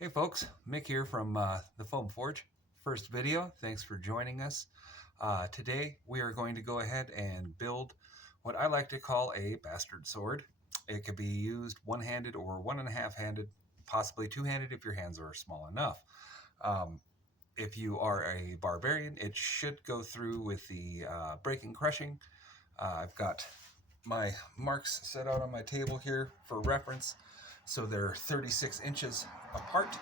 Hey folks, Mick here from the Foam Forge. First video, thanks for joining us. Today we are going to go ahead and build what I like to call a bastard sword. It could be used one-handed or 1.5-handed, possibly two-handed if your hands are small enough. If you are a barbarian, it should go through with the breaking crushing. I've got my marks set out on my table here for reference. So they're 36 inches apart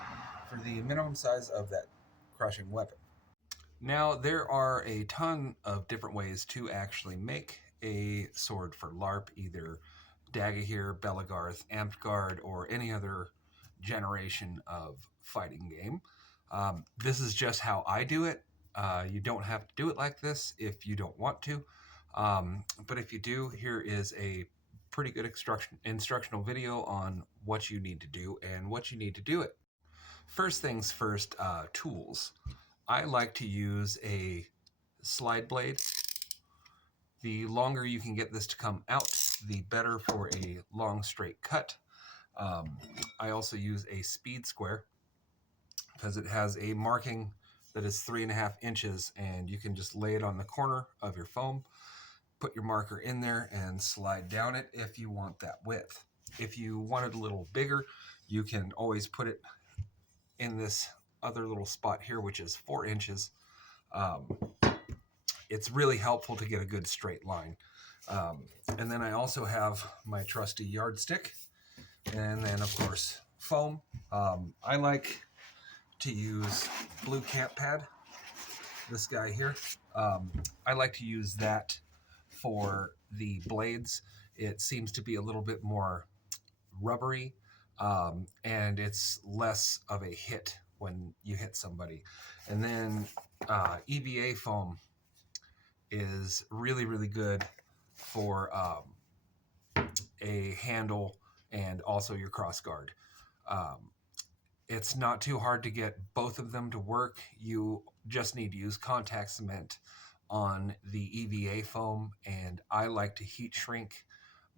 for the minimum size of that crushing weapon. Now, there are a ton of different ways to actually make a sword for LARP, either Dagahir, Belagarth, Amtgard, or any other generation of fighting game. This is just how I do it. You don't have to do it like this if you don't want to. But if you do, here is a pretty good instructional video on what you need to do and what you need to do it. First things first, tools. I like to use a slide blade. The longer you can get this to come out, the better for a long straight cut. I also use a speed square because it has a marking that is 3.5 inches, and you can just lay it on the corner of your foam, put your marker in there and slide down it if you want that width. If you want it a little bigger, you can always put it in this other little spot here, which is 4 inches. It's really helpful to get a good straight line. And then I also have my trusty yardstick, and then of course foam. I like to use blue camp pad, this guy here. I like to use that for the blades. It seems to be a little bit more rubbery, and it's less of a hit when you hit somebody. And then EVA foam is really, really good for a handle and also your crossguard. It's not too hard to get both of them to work. You just need to use contact cement on the EVA foam, and I like to heat shrink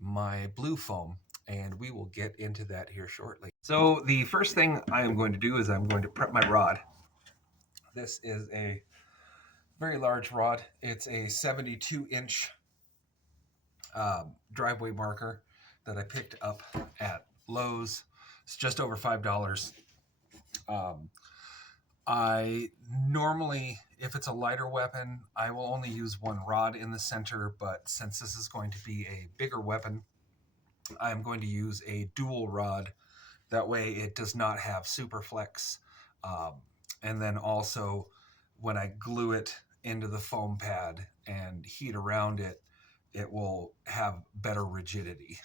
my blue foam, and we will get into that here shortly. So the first thing I am going to do is I'm going to prep my rod. This is a very large rod. It's a 72-inch driveway marker that I picked up at Lowe's. It's just over $5. I normally, if it's a lighter weapon, I will only use one rod in the center, but since this is going to be a bigger weapon, I'm going to use a dual rod. That way it does not have super flex. And then also when I glue it into the foam pad and heat around it, it will have better rigidity.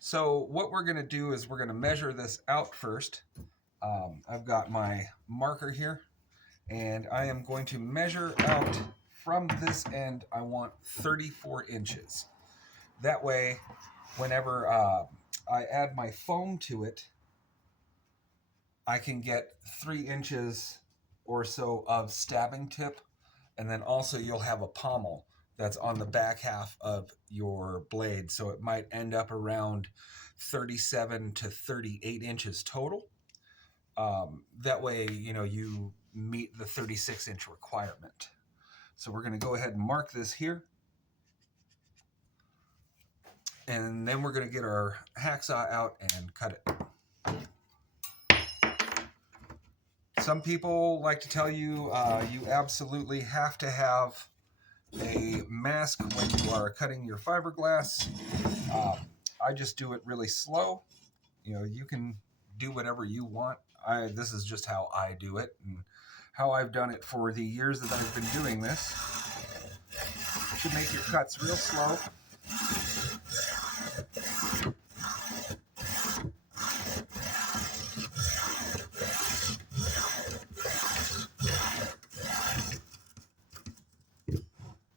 So what we're going to do is we're going to measure this out first. I've got my marker here, and I am going to measure out from this end. I want 34 inches. That way, whenever I add my foam to it, I can get 3 inches or so of stabbing tip, and then also you'll have a pommel that's on the back half of your blade, so it might end up around 37 to 38 inches total. That way, you know, you meet the 36-inch requirement. So we're going to go ahead and mark this here. And then we're going to get our hacksaw out and cut it. Some people like to tell you you absolutely have to have a mask when you are cutting your fiberglass. I just do it really slow. You know, you can do whatever you want. This is just how I do it and how I've done it for the years that I've been doing this. You should make your cuts real slow.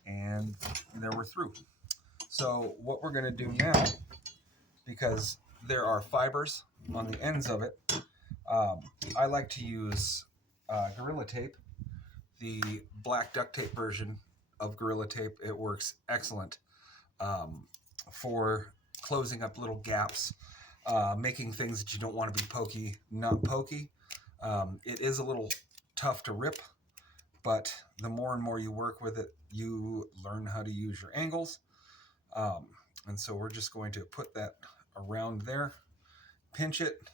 And there we're through. So what we're going to do now, because there are fibers on the ends of it, I like to use Gorilla Tape, the black duct tape version of Gorilla Tape. It works excellent for closing up little gaps. making things that you don't want to be pokey, not pokey. It is a little tough to rip, but the more and more you work with it, you learn how to use your angles. And so we're just going to put that around there, pinch it,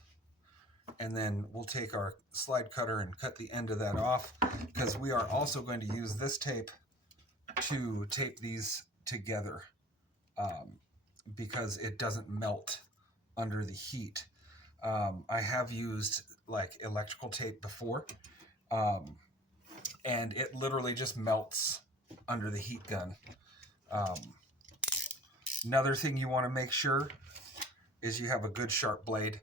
and then we'll take our slide cutter and cut the end of that off, because we are also going to use this tape to tape these together, because it doesn't melt under the heat. I have used like electrical tape before, and it literally just melts under the heat gun. Another thing you want to make sure is you have a good sharp blade.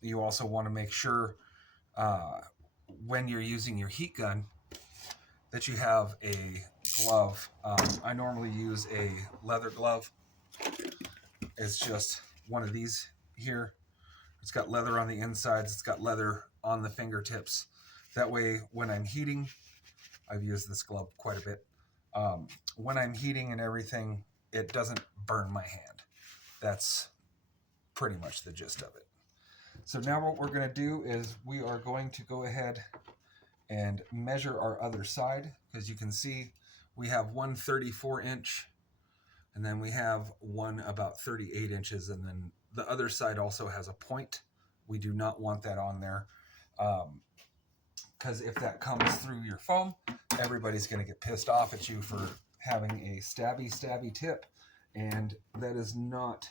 You also want to make sure when you're using your heat gun that you have a glove. I normally use a leather glove. It's just one of these here. It's got leather on the insides. It's got leather on the fingertips. That way, when I'm heating, I've used this glove quite a bit. When I'm heating and everything, it doesn't burn my hand. That's pretty much the gist of it. So now what we're going to do is we are going to go ahead and measure our other side, because you can see we have one 34-inch, and then we have one about 38 inches, and then the other side also has a point. We do not want that on there, because if that comes through your foam, everybody's going to get pissed off at you for having a stabby tip, and that is not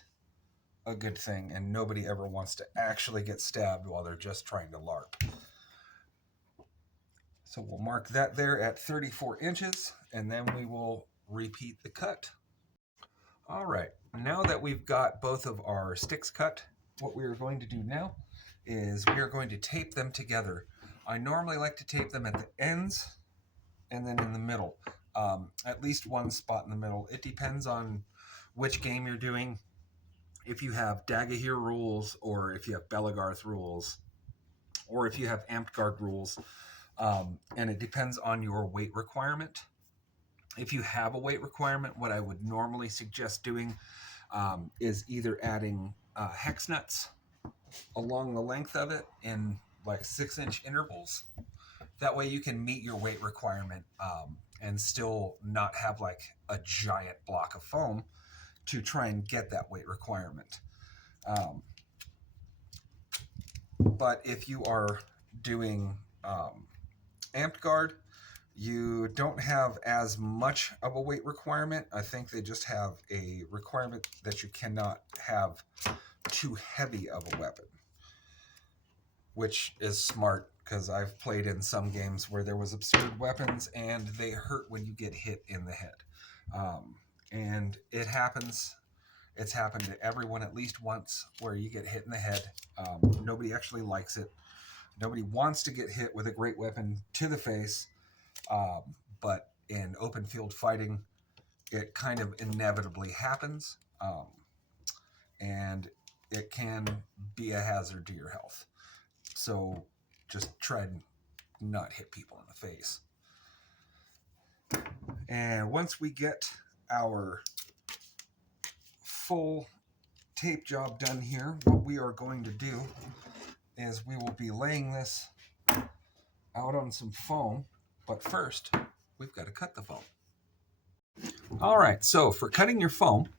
a good thing, and nobody ever wants to actually get stabbed while they're just trying to LARP. So we'll mark that there at 34 inches, and then we will repeat the cut. All right, now that we've got both of our sticks cut, what we are going to do now is we are going to tape them together. I normally like to tape them at the ends and then in the middle, at least one spot in the middle. It depends on which game you're doing. If you have Dagahir rules, or if you have Belagarth rules, or if you have Amtgard rules, and it depends on your weight requirement. If you have a weight requirement, what I would normally suggest doing is either adding hex nuts along the length of it in like 6-inch intervals. That way you can meet your weight requirement and still not have like a giant block of foam to try and get that weight requirement. But if you are doing Amtgard, you don't have as much of a weight requirement. I think they just have a requirement that you cannot have too heavy of a weapon, which is smart, because I've played in some games where there was absurd weapons and they hurt when you get hit in the head. And it happens. It's happened to everyone at least once where you get hit in the head. Nobody actually likes it. Nobody wants to get hit with a great weapon to the face. But in open field fighting, it kind of inevitably happens. And it can be a hazard to your health. So just try and not hit people in the face. And once we get our full tape job done here, what we are going to do is we will be laying this out on some foam, but first we've got to cut the foam. All right, so for cutting your foam,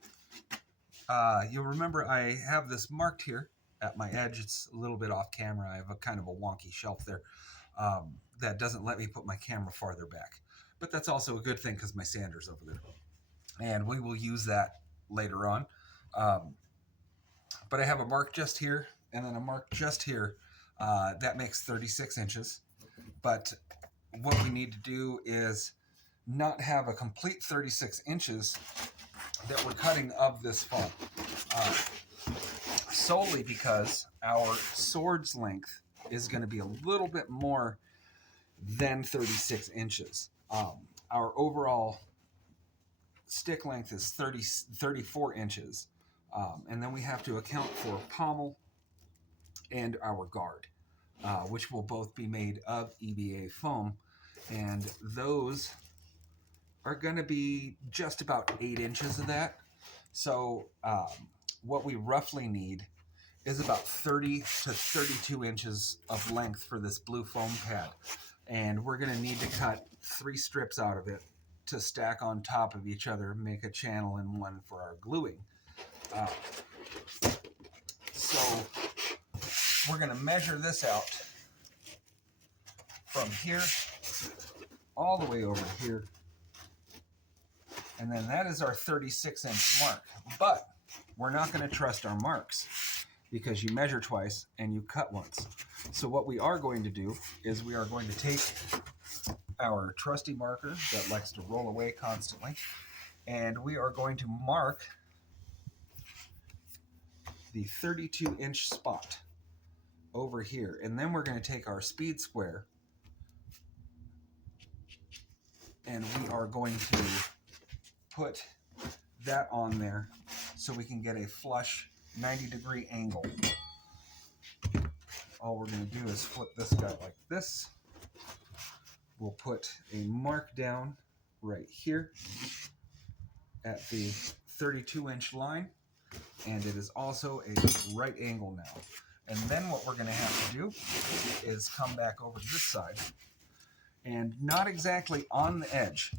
you'll remember I have this marked here at my edge. It's a little bit off camera. I have a kind of a wonky shelf there that doesn't let me put my camera farther back, but that's also a good thing because my sander's over there, and we will use that later on. But I have a mark just here and then a mark just here. That makes 36 inches. But what we need to do is not have a complete 36 inches that we're cutting of this foam. Solely because our sword's length is going to be a little bit more than 36 inches. Our overall stick length is 34 inches. And then we have to account for pommel and our guard, which will both be made of EVA foam. And those are going to be just about 8 inches of that. So what we roughly need is about 30 to 32 inches of length for this blue foam pad. And we're going to need to cut 3 strips out of it to stack on top of each other, make a channel and one for our gluing. So we're going to measure this out from here all the way over here. And then that is our 36-inch mark. But we're not going to trust our marks because you measure twice and you cut once. So what we are going to do is we are going to take our trusty marker that likes to roll away constantly, and we are going to mark the 32-inch spot over here. And then we're going to take our speed square and we are going to put that on there so we can get a flush 90-degree angle. All we're going to do is flip this guy like this. We'll put a mark down right here at the 32-inch line, and it is also a right angle now. And then what we're going to have to do is come back over to this side, and not exactly on the edge,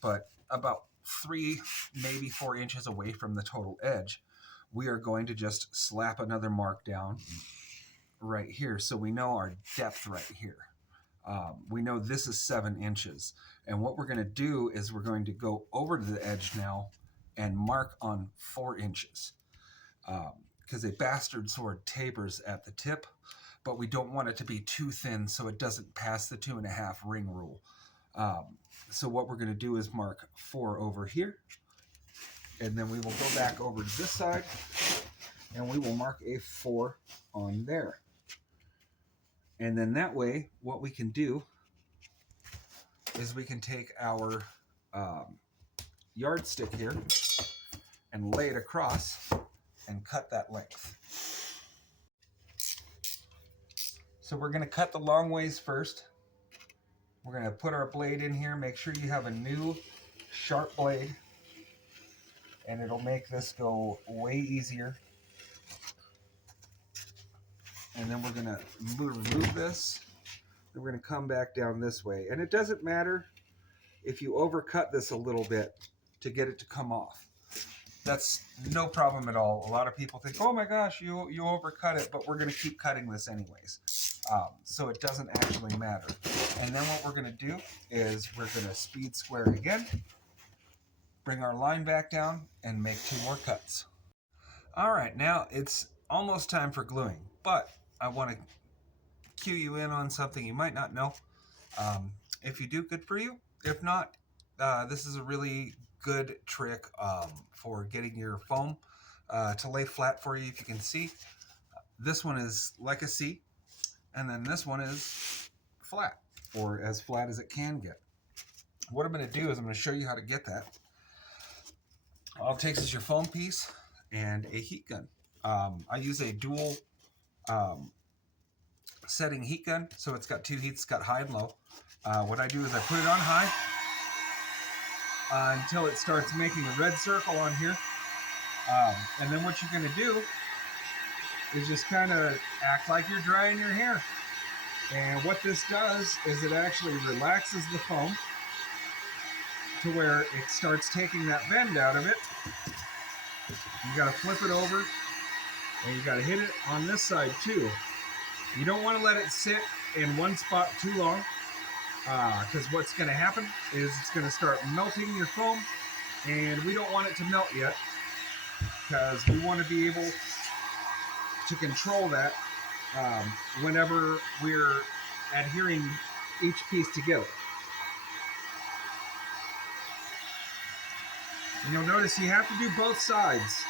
but about 3, maybe 4 inches away from the total edge, we are going to just slap another mark down right here so we know our depth right here. We know this is 7 inches, and what we're going to do is we're going to go over to the edge now and mark on 4 inches, because a bastard sword tapers at the tip, but we don't want it to be too thin so it doesn't pass the 2.5 ring rule. So what we're going to do is mark 4 over here, and then we will go back over to this side and we will mark a 4 on there. And then that way what we can do is we can take our yardstick here and lay it across and cut that length. So we're going to cut the long ways first. We're going to put our blade in here. Make sure you have a new sharp blade, and it'll make this go way easier. And then we're going to remove this. Then we're going to come back down this way. And it doesn't matter if you overcut this a little bit to get it to come off. That's no problem at all. A lot of people think, oh my gosh, you overcut it, but we're going to keep cutting this anyways. So it doesn't actually matter. And then what we're going to do is we're going to speed square again, bring our line back down, and make 2 more cuts. All right, now it's almost time for gluing, but I want to cue you in on something you might not know. If you do, good for you. If not, this is a really good trick for getting your foam to lay flat for you. If you can see, this one is like a C, and then this one is flat, or as flat as it can get. What I'm going to do is I'm going to show you how to get that. All it takes is your foam piece and a heat gun. I use a dual setting heat gun, so it's got 2 heats, it's got high and low. What I do is I put it on high until it starts making a red circle on here. And then what you're going to do is just kind of act like you're drying your hair. And what this does is it actually relaxes the foam to where it starts taking that bend out of it. You got to flip it over, and you got to hit it on this side too. You don't want to let it sit in one spot too long, because what's going to happen is it's going to start melting your foam, and we don't want it to melt yet, because we want to be able to control that whenever we're adhering each piece together. And you'll notice you have to do both sides.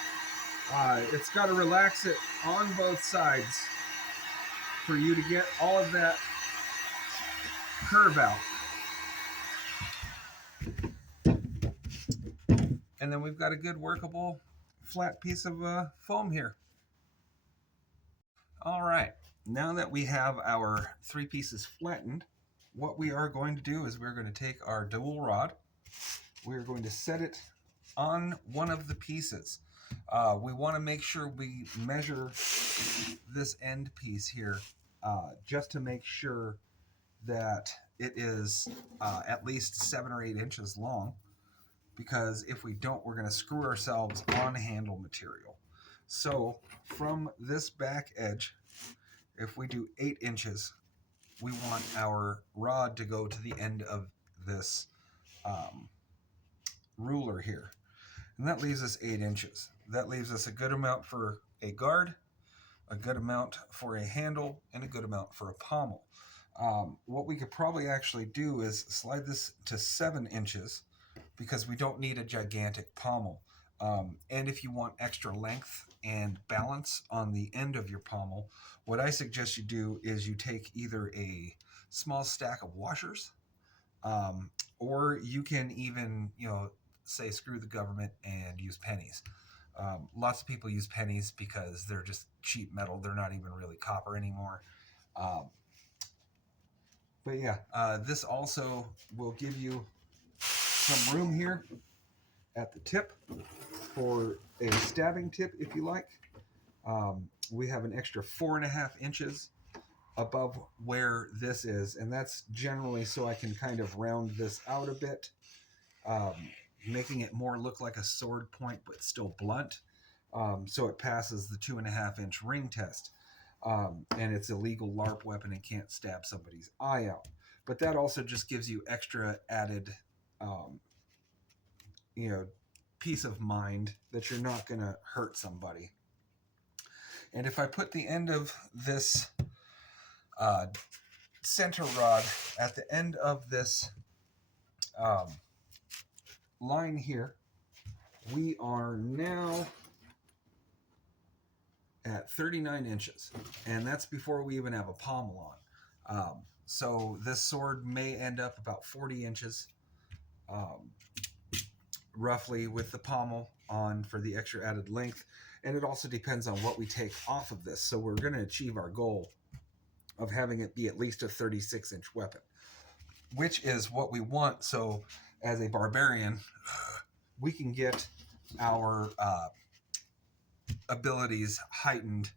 It's got to relax it on both sides for you to get all of that curve out. And then we've got a good workable flat piece of foam here. All right, now that we have our 3 pieces flattened, what we are going to do is we're going to take our dual rod. We're going to set it on one of the pieces. We want to make sure we measure this end piece here just to make sure that it is at least 7 or 8 inches long, because if we don't, we're going to screw ourselves on handle material. So from this back edge, if we do 8 inches, we want our rod to go to the end of this ruler here. And that leaves us 8 inches. That leaves us a good amount for a guard, a good amount for a handle, and a good amount for a pommel. What we could probably actually do is slide this to 7 inches, because we don't need a gigantic pommel. And if you want extra length and balance on the end of your pommel, what I suggest you do is you take either a small stack of washers, or you can even, say screw the government and use pennies. Lots of people use pennies because they're just cheap metal. They're not even really copper anymore. But yeah, this also will give you some room here at the tip for a stabbing tip if you like. We have an extra 4.5 inches above where this is, and that's generally so I can kind of round this out a bit, making it more look like a sword point but still blunt, so it passes the 2.5-inch ring test, and it's a legal LARP weapon and can't stab somebody's eye out. But that also just gives you extra added peace of mind that you're not going to hurt somebody. And if I put the end of this center rod at the end of this line here, we are now at 39 inches, and that's before we even have a pommel on. So this sword may end up about 40 inches roughly with the pommel on for the extra added length, and it also depends on what we take off of this. So we're going to achieve our goal of having it be at least a 36-inch weapon, which is what we want. So as a barbarian, we can get our abilities heightened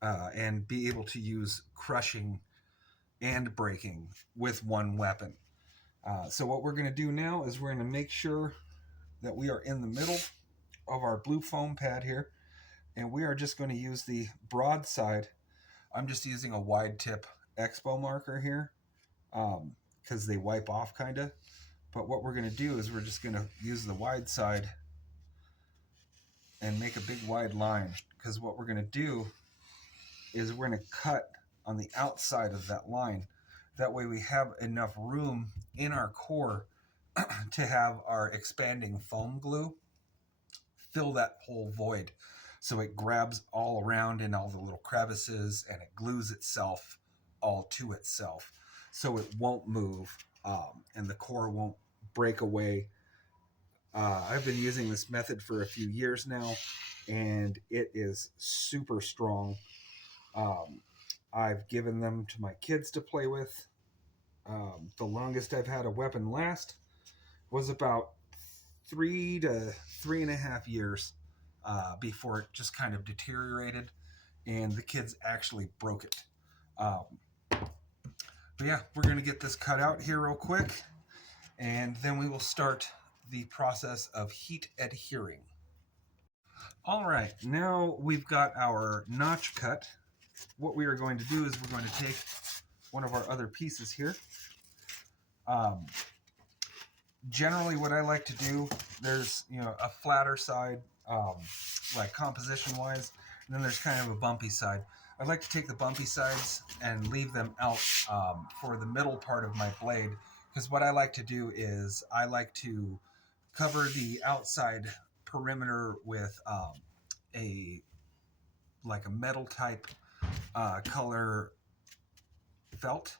and be able to use crushing and breaking with one weapon. So what we're going to do now is we're going to make sure that we are in the middle of our blue foam pad here, and we are just going to use the broadside. I'm just using a wide tip Expo marker here because they wipe off kind of. But what we're going to do is we're just going to use the wide side and make a big wide line, because what we're going to do is we're going to cut on the outside of that line. That way we have enough room in our core to have our expanding foam glue fill that whole void. So it grabs all around in all the little crevices, and it glues itself all to itself. So it won't move, and the core won't break away. I've been using this method for a few years now, and it is super strong. I've given them to my kids to play with. The longest I've had a weapon last was about 3 to 3.5 years before it just kind of deteriorated and the kids actually broke it. But yeah, we're going to get this cut out here real quick, and then we will start the process of heat adhering. All right, now we've got our notch cut. What we are going to do is we're going to take one of our other pieces here. Generally what I like to do, there's a flatter side, like composition wise, and then there's kind of a bumpy side. I like to take the bumpy sides and leave them out for the middle part of my blade, because what I like to do is I like to cover the outside perimeter with a metal type color felt.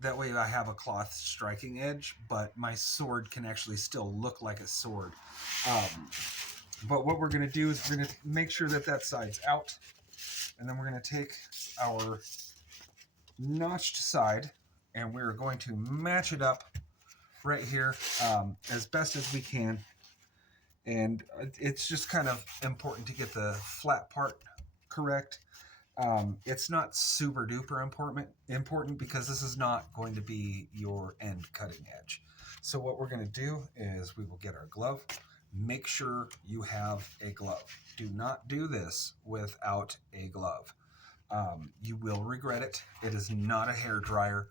That way I have a cloth striking edge, but my sword can actually still look like a sword. But what we're going to do is we're going to make sure that that side's out, and then we're going to take our notched side, and we're going to match it up right here as best as we can. And it's just kind of important to get the flat part correct. It's not super duper important because this is not going to be your end cutting edge. So what we're going to do is we will get our glove. Make sure you have a glove. Do not do this without a glove. You will regret it. It is not a hair dryer.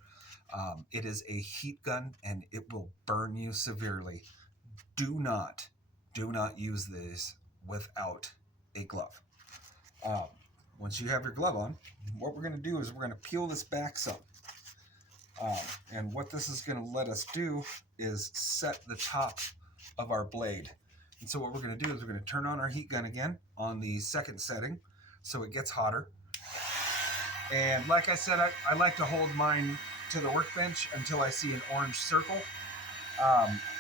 It is a heat gun, and it will burn you severely. Do not use this without a glove. Once you have your glove on, what we're going to do is we're going to peel this back some. And what this is going to let us do is set the top of our blade. And so what we're going to do is we're going to turn on our heat gun again on the second setting so it gets hotter. And like I said, I like to hold mine to the workbench until I see an orange circle.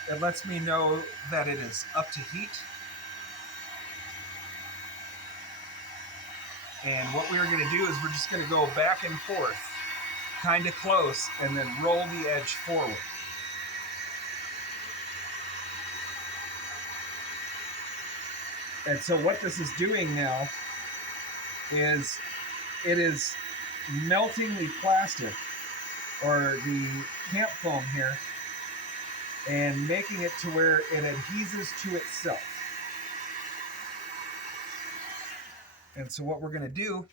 It lets me know that it is up to heat. And what we are going to do is we're just going to go back and forth, kind of close, and then roll the edge forward. And so what this is doing now is it is melting the plastic or the camp foam here and making it to where it adheses to itself. And so what we're going to do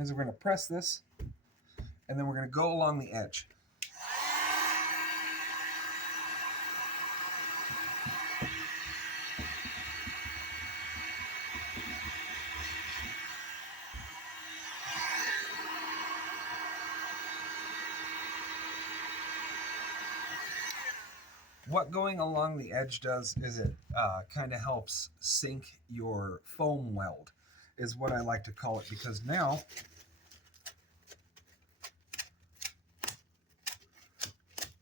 is we're going to press this, and then we're going to go along the edge. What going along the edge does is it kind of helps sink your foam weld, is what I like to call it, because now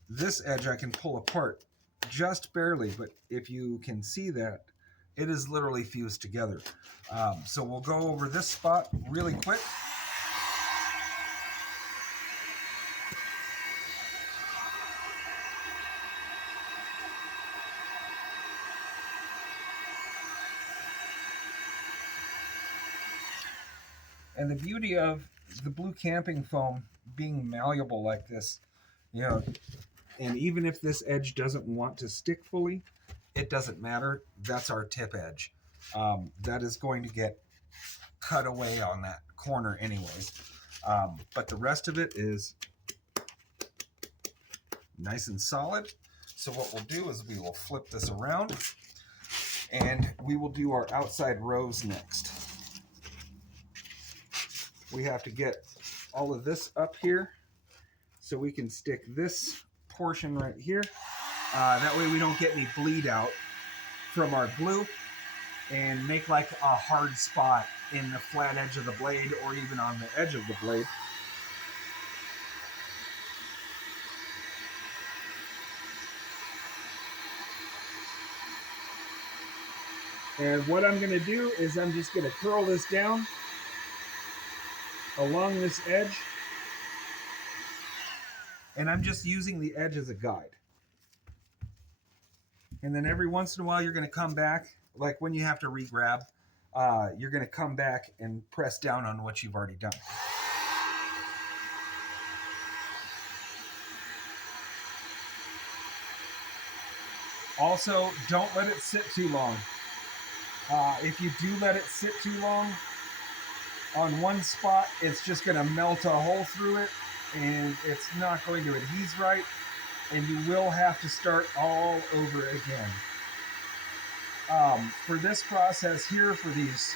this edge I can pull apart just barely, but if you can see that, it is literally fused together. So we'll go over this spot really quick. And the beauty of the blue camping foam being malleable like this, you know, and even if this edge doesn't want to stick fully, it doesn't matter. That's our tip edge. That is going to get cut away on that corner anyways. But the rest of it is nice and solid. So what we'll do is we will flip this around, and we will do our outside rows next. We have to get all of this up here so we can stick this portion right here. That way we don't get any bleed out from our glue and make like a hard spot in the flat edge of the blade or even on the edge of the blade. And what I'm going to do is I'm just going to curl this down along this edge, and I'm just using the edge as a guide. And then every once in a while you're going to come back, like when you have to re-grab, you're going to come back and press down on what you've already done. Also, don't let it sit too long. If you do let it sit too long on one spot, it's just going to melt a hole through it, and it's not going to adhere right, and you will have to start all over again. For this process here, for these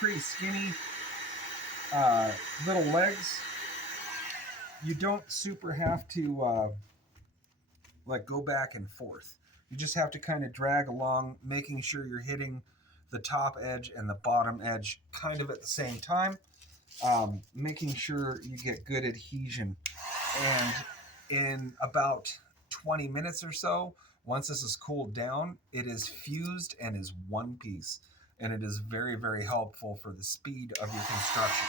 pretty skinny little legs, you don't super have to like go back and forth. You just have to kind of drag along, making sure you're hitting the top edge and the bottom edge kind of at the same time, making sure you get good adhesion. And in about 20 minutes or so, once this is cooled down, it is fused and is one piece. And it is very, very helpful for the speed of your construction.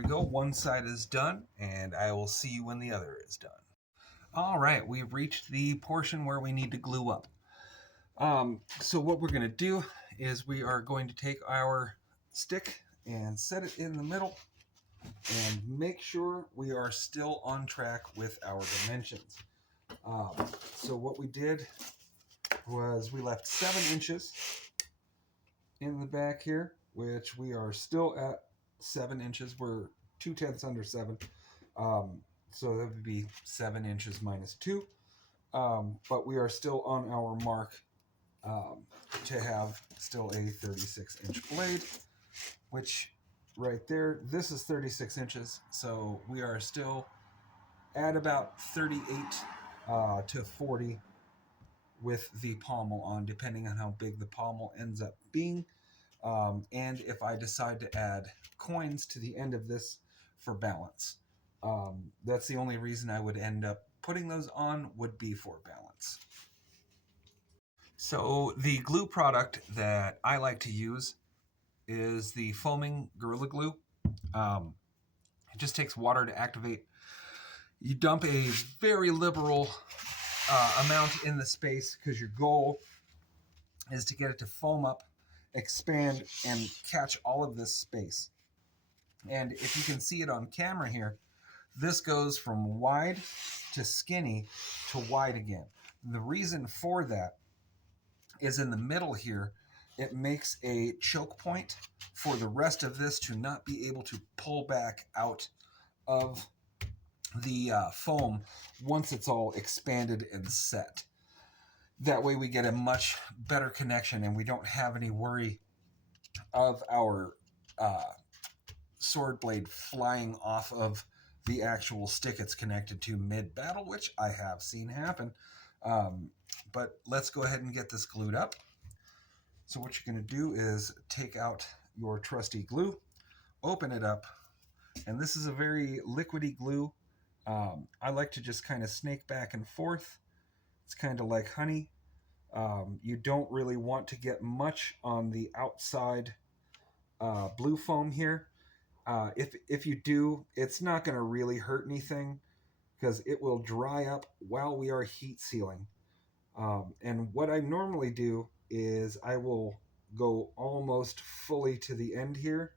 we go. One side is done, and I will see you when the other is done. All right, we've reached the portion where we need to glue up. So what we're going to do is we are going to take our stick and set it in the middle and make sure we are still on track with our dimensions. So what we did was we left 7 inches in the back here, which we are still at 7 inches. We're 2/10 under 7. So that would be 7 inches minus 2. But we are still on our mark to have still a 36-inch blade, which right there, this is 36 inches. So we are still at about 38 to 40 with the pommel on, depending on how big the pommel ends up being. And if I decide to add coins to the end of this for balance. That's the only reason I would end up putting those on, would be for balance. So the glue product that I like to use is the foaming Gorilla Glue. It just takes water to activate. You dump a very liberal amount in the space because your goal is to get it to foam up, expand, and catch all of this space. And if you can see it on camera here, this goes from wide to skinny to wide again. The reason for that is in the middle here, it makes a choke point for the rest of this to not be able to pull back out of the foam once it's all expanded and set. That way we get a much better connection and we don't have any worry of our sword blade flying off of the actual stick it's connected to mid-battle, which I have seen happen. But let's go ahead and get this glued up. So what you're going to do is take out your trusty glue, open it up, and this is a very liquidy glue. I like to just kind of snake back and forth. It's kind of like honey. You don't really want to get much on the outside blue foam here. If you do, it's not going to really hurt anything because it will dry up while we are heat sealing. And what I normally do is I will go almost fully to the end here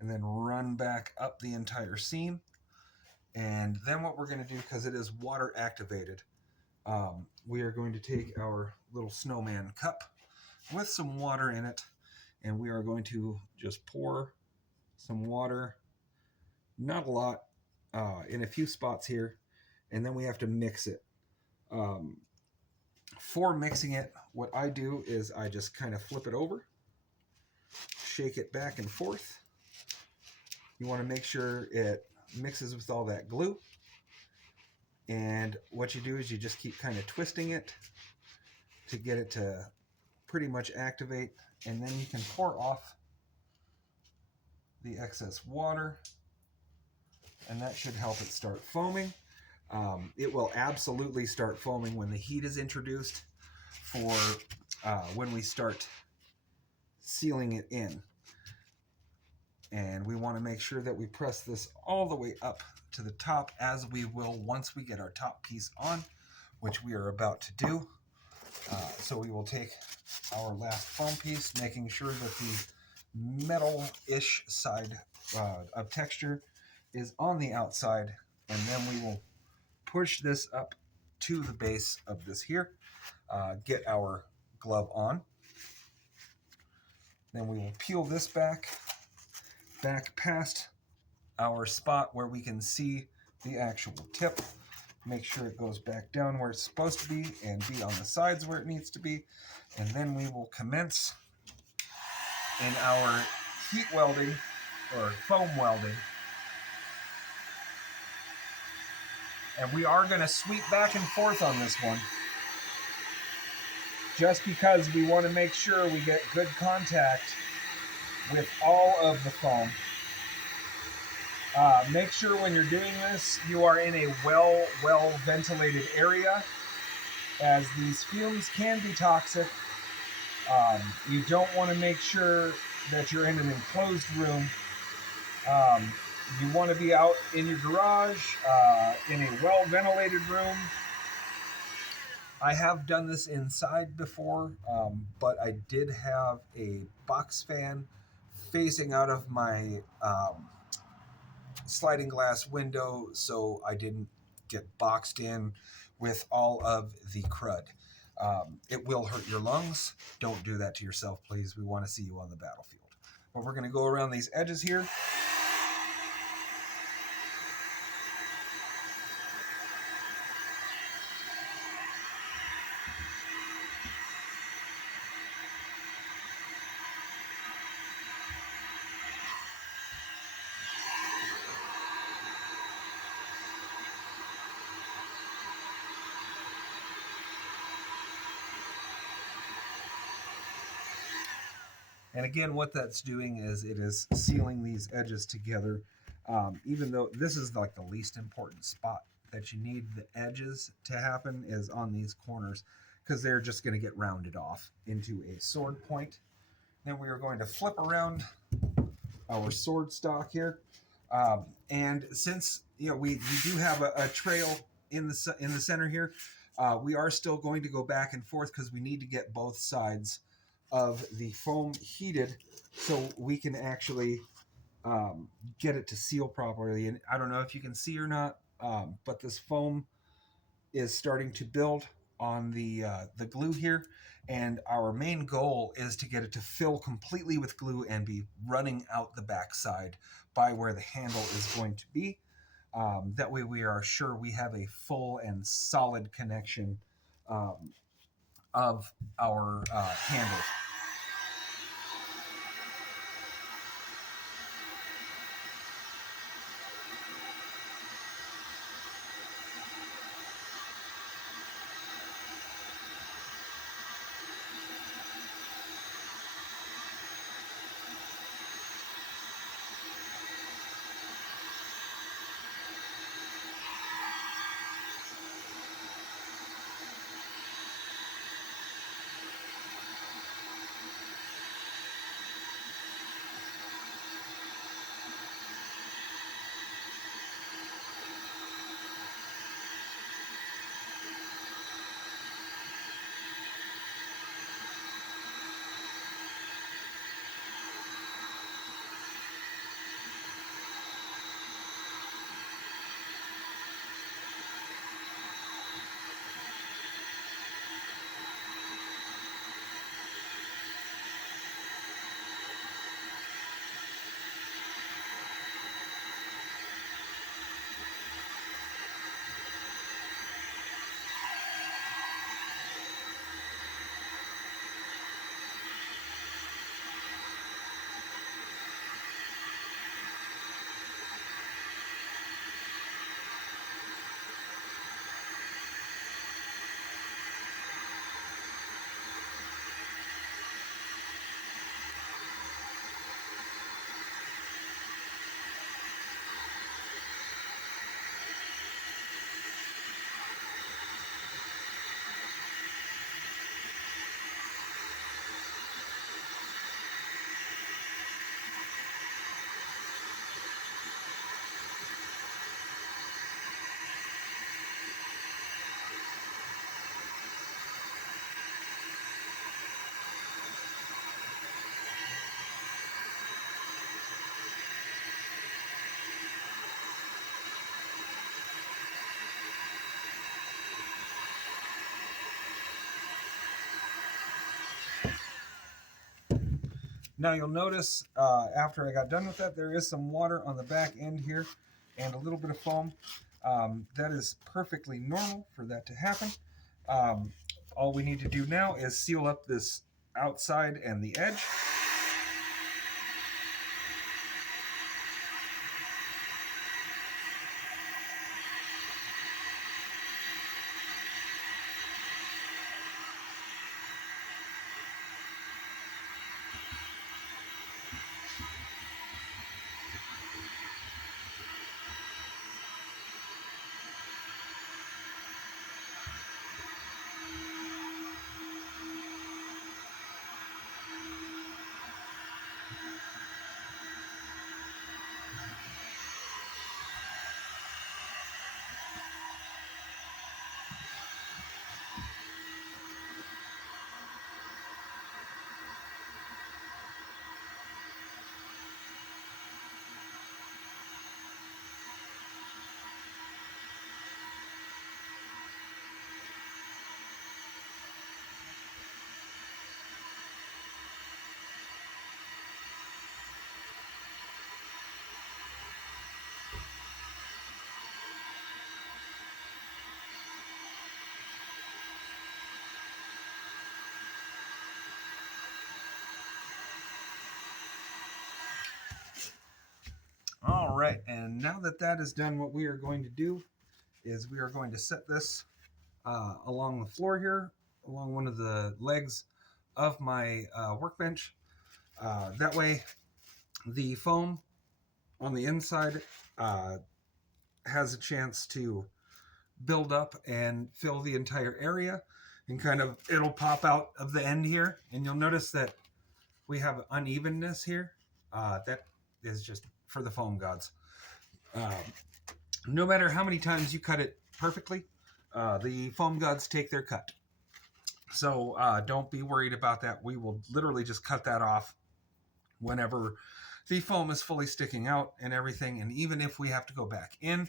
and then run back up the entire seam. And then what we're going to do, because it is water activated, we are going to take our little snowman cup with some water in it, and we are going to just pour some water, not a lot, in a few spots here, and then we have to mix it. For mixing it, what I do is I just kind of flip it over, shake it back and forth. You want to make sure it mixes with all that glue. And what you do is you just keep kind of twisting it to get it to pretty much activate. And then you can pour off the excess water. And that should help it start foaming. It will absolutely start foaming when the heat is introduced for when we start sealing it in. And we want to make sure that we press this all the way up to the top, as we will once we get our top piece on, which we are about to do. So we will take our last foam piece, making sure that the metal-ish side of texture is on the outside, and then we will push this up to the base of this here, get our glove on. Then we will peel this back past our spot where we can see the actual tip. Make sure it goes back down where it's supposed to be and be on the sides where it needs to be. And then we will commence in our heat welding or foam welding. And we are going to sweep back and forth on this one, just because we want to make sure we get good contact with all of the foam. Make sure when you're doing this, you are in a well ventilated area, as these fumes can be toxic. You don't want to make sure that you're in an enclosed room You want to be out in your garage, in a well-ventilated room. I have done this inside before, but I did have a box fan facing out of my sliding glass window, so I didn't get boxed in with all of the crud. It will hurt your lungs. Don't do that to yourself, please. We want to see you on the battlefield. But we're going to go around these edges here. And again, what that's doing is it is sealing these edges together. Even though this is like the least important spot that you need the edges to happen is on these corners, because they're just going to get rounded off into a sword point. Then we are going to flip around our sword stock here. And since we do have a trail in the center here, we are still going to go back and forth because we need to get both sides of the foam heated so we can actually get it to seal properly. And I don't know if you can see or not, but this foam is starting to build on the glue here, and our main goal is to get it to fill completely with glue and be running out the backside by where the handle is going to be. That way we are sure we have a full and solid connection of our handle. Now you'll notice after I got done with that, there is some water on the back end here and a little bit of foam. That is perfectly normal for that to happen. All we need to do now is seal up this outside and the edge. right, and now that that is done, what we are going to do is we are going to set this along the floor here, along one of the legs of my workbench. That way, the foam on the inside has a chance to build up and fill the entire area, and kind of it'll pop out of the end here, and you'll notice that we have unevenness here. That is just for the foam gods. No matter how many times you cut it perfectly, the foam gods take their cut. So don't be worried about that. We will literally just cut that off whenever the foam is fully sticking out and everything. And even if we have to go back in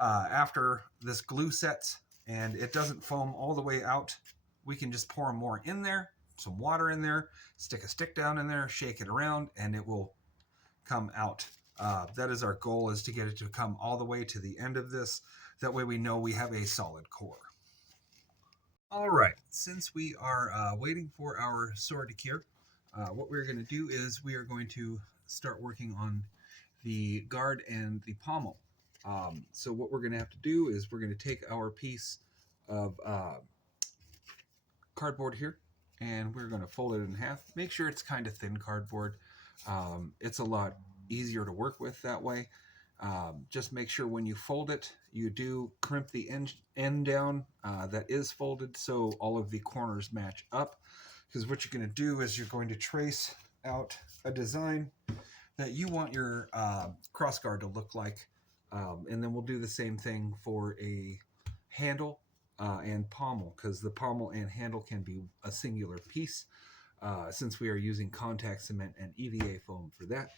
after this glue sets and it doesn't foam all the way out, we can just pour more in there, some water in there, stick a stick down in there, shake it around, and it will come out. That is our goal, is to get it to come all the way to the end of this. That way we know we have a solid core. All right, since we are waiting for our sword to cure, what we're going to do is we are going to start working on the guard and the pommel. So what we're going to have to do is we're going to take our piece of cardboard here, and we're going to fold it in half. Make sure it's kind of thin cardboard. It's a lot easier to work with that way. Just make sure when you fold it, you do crimp the end down that is folded so all of the corners match up. Because what you're going to do is you're going to trace out a design that you want your crossguard to look like. And then we'll do the same thing for a handle and pommel, because the pommel and handle can be a singular piece since we are using contact cement and EVA foam for that.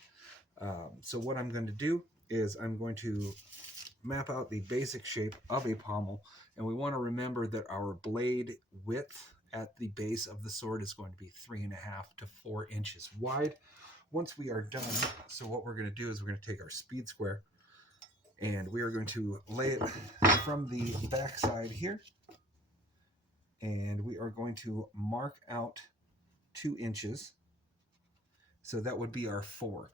So what I'm going to do is I'm going to map out the basic shape of a pommel, and we want to remember that our blade width at the base of the sword is going to be 3.5 to 4 inches wide. Once we are done, so what we're going to do is we're going to take our speed square and we are going to lay it from the back side here, and we are going to mark out 2 inches. So that would be our 4.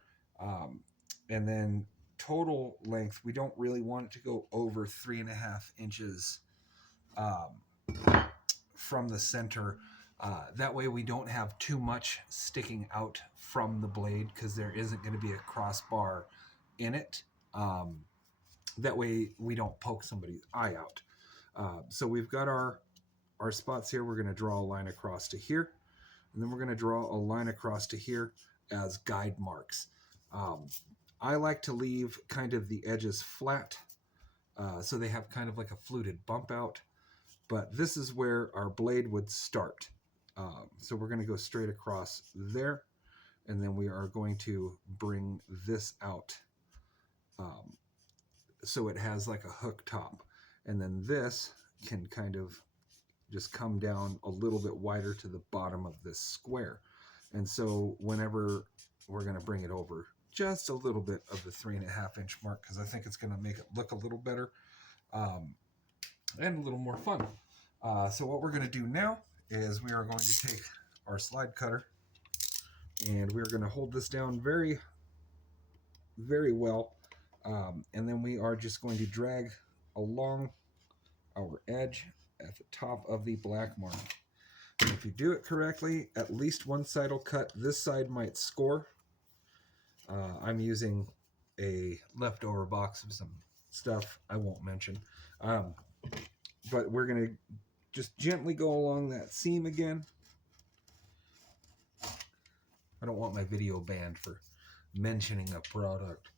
And then total length, we don't really want it to go over 3.5 inches from the center. That way we don't have too much sticking out from the blade, because there isn't going to be a crossbar in it. That way we don't poke somebody's eye out. So we've got our spots here. We're going to draw a line across to here, and then we're going to draw a line across to here as guide marks. I like to leave kind of the edges flat, so they have kind of like a fluted bump out, but this is where our blade would start. So we're going to go straight across there, and then we are going to bring this out so it has like a hook top, and then this can kind of just come down a little bit wider to the bottom of this square. And so whenever we're going to bring it over just a little bit of the 3.5 inch mark, because I think it's going to make it look a little better and a little more fun. So what we're going to do now is we are going to take our slide cutter, and we're going to hold this down very, very well. And then we are just going to drag along our edge at the top of the black mark. And if you do it correctly, at least one side will cut. This side might score. I'm using a leftover box of some stuff I won't mention. But we're going to just gently go along that seam again. I don't want my video banned for mentioning a product.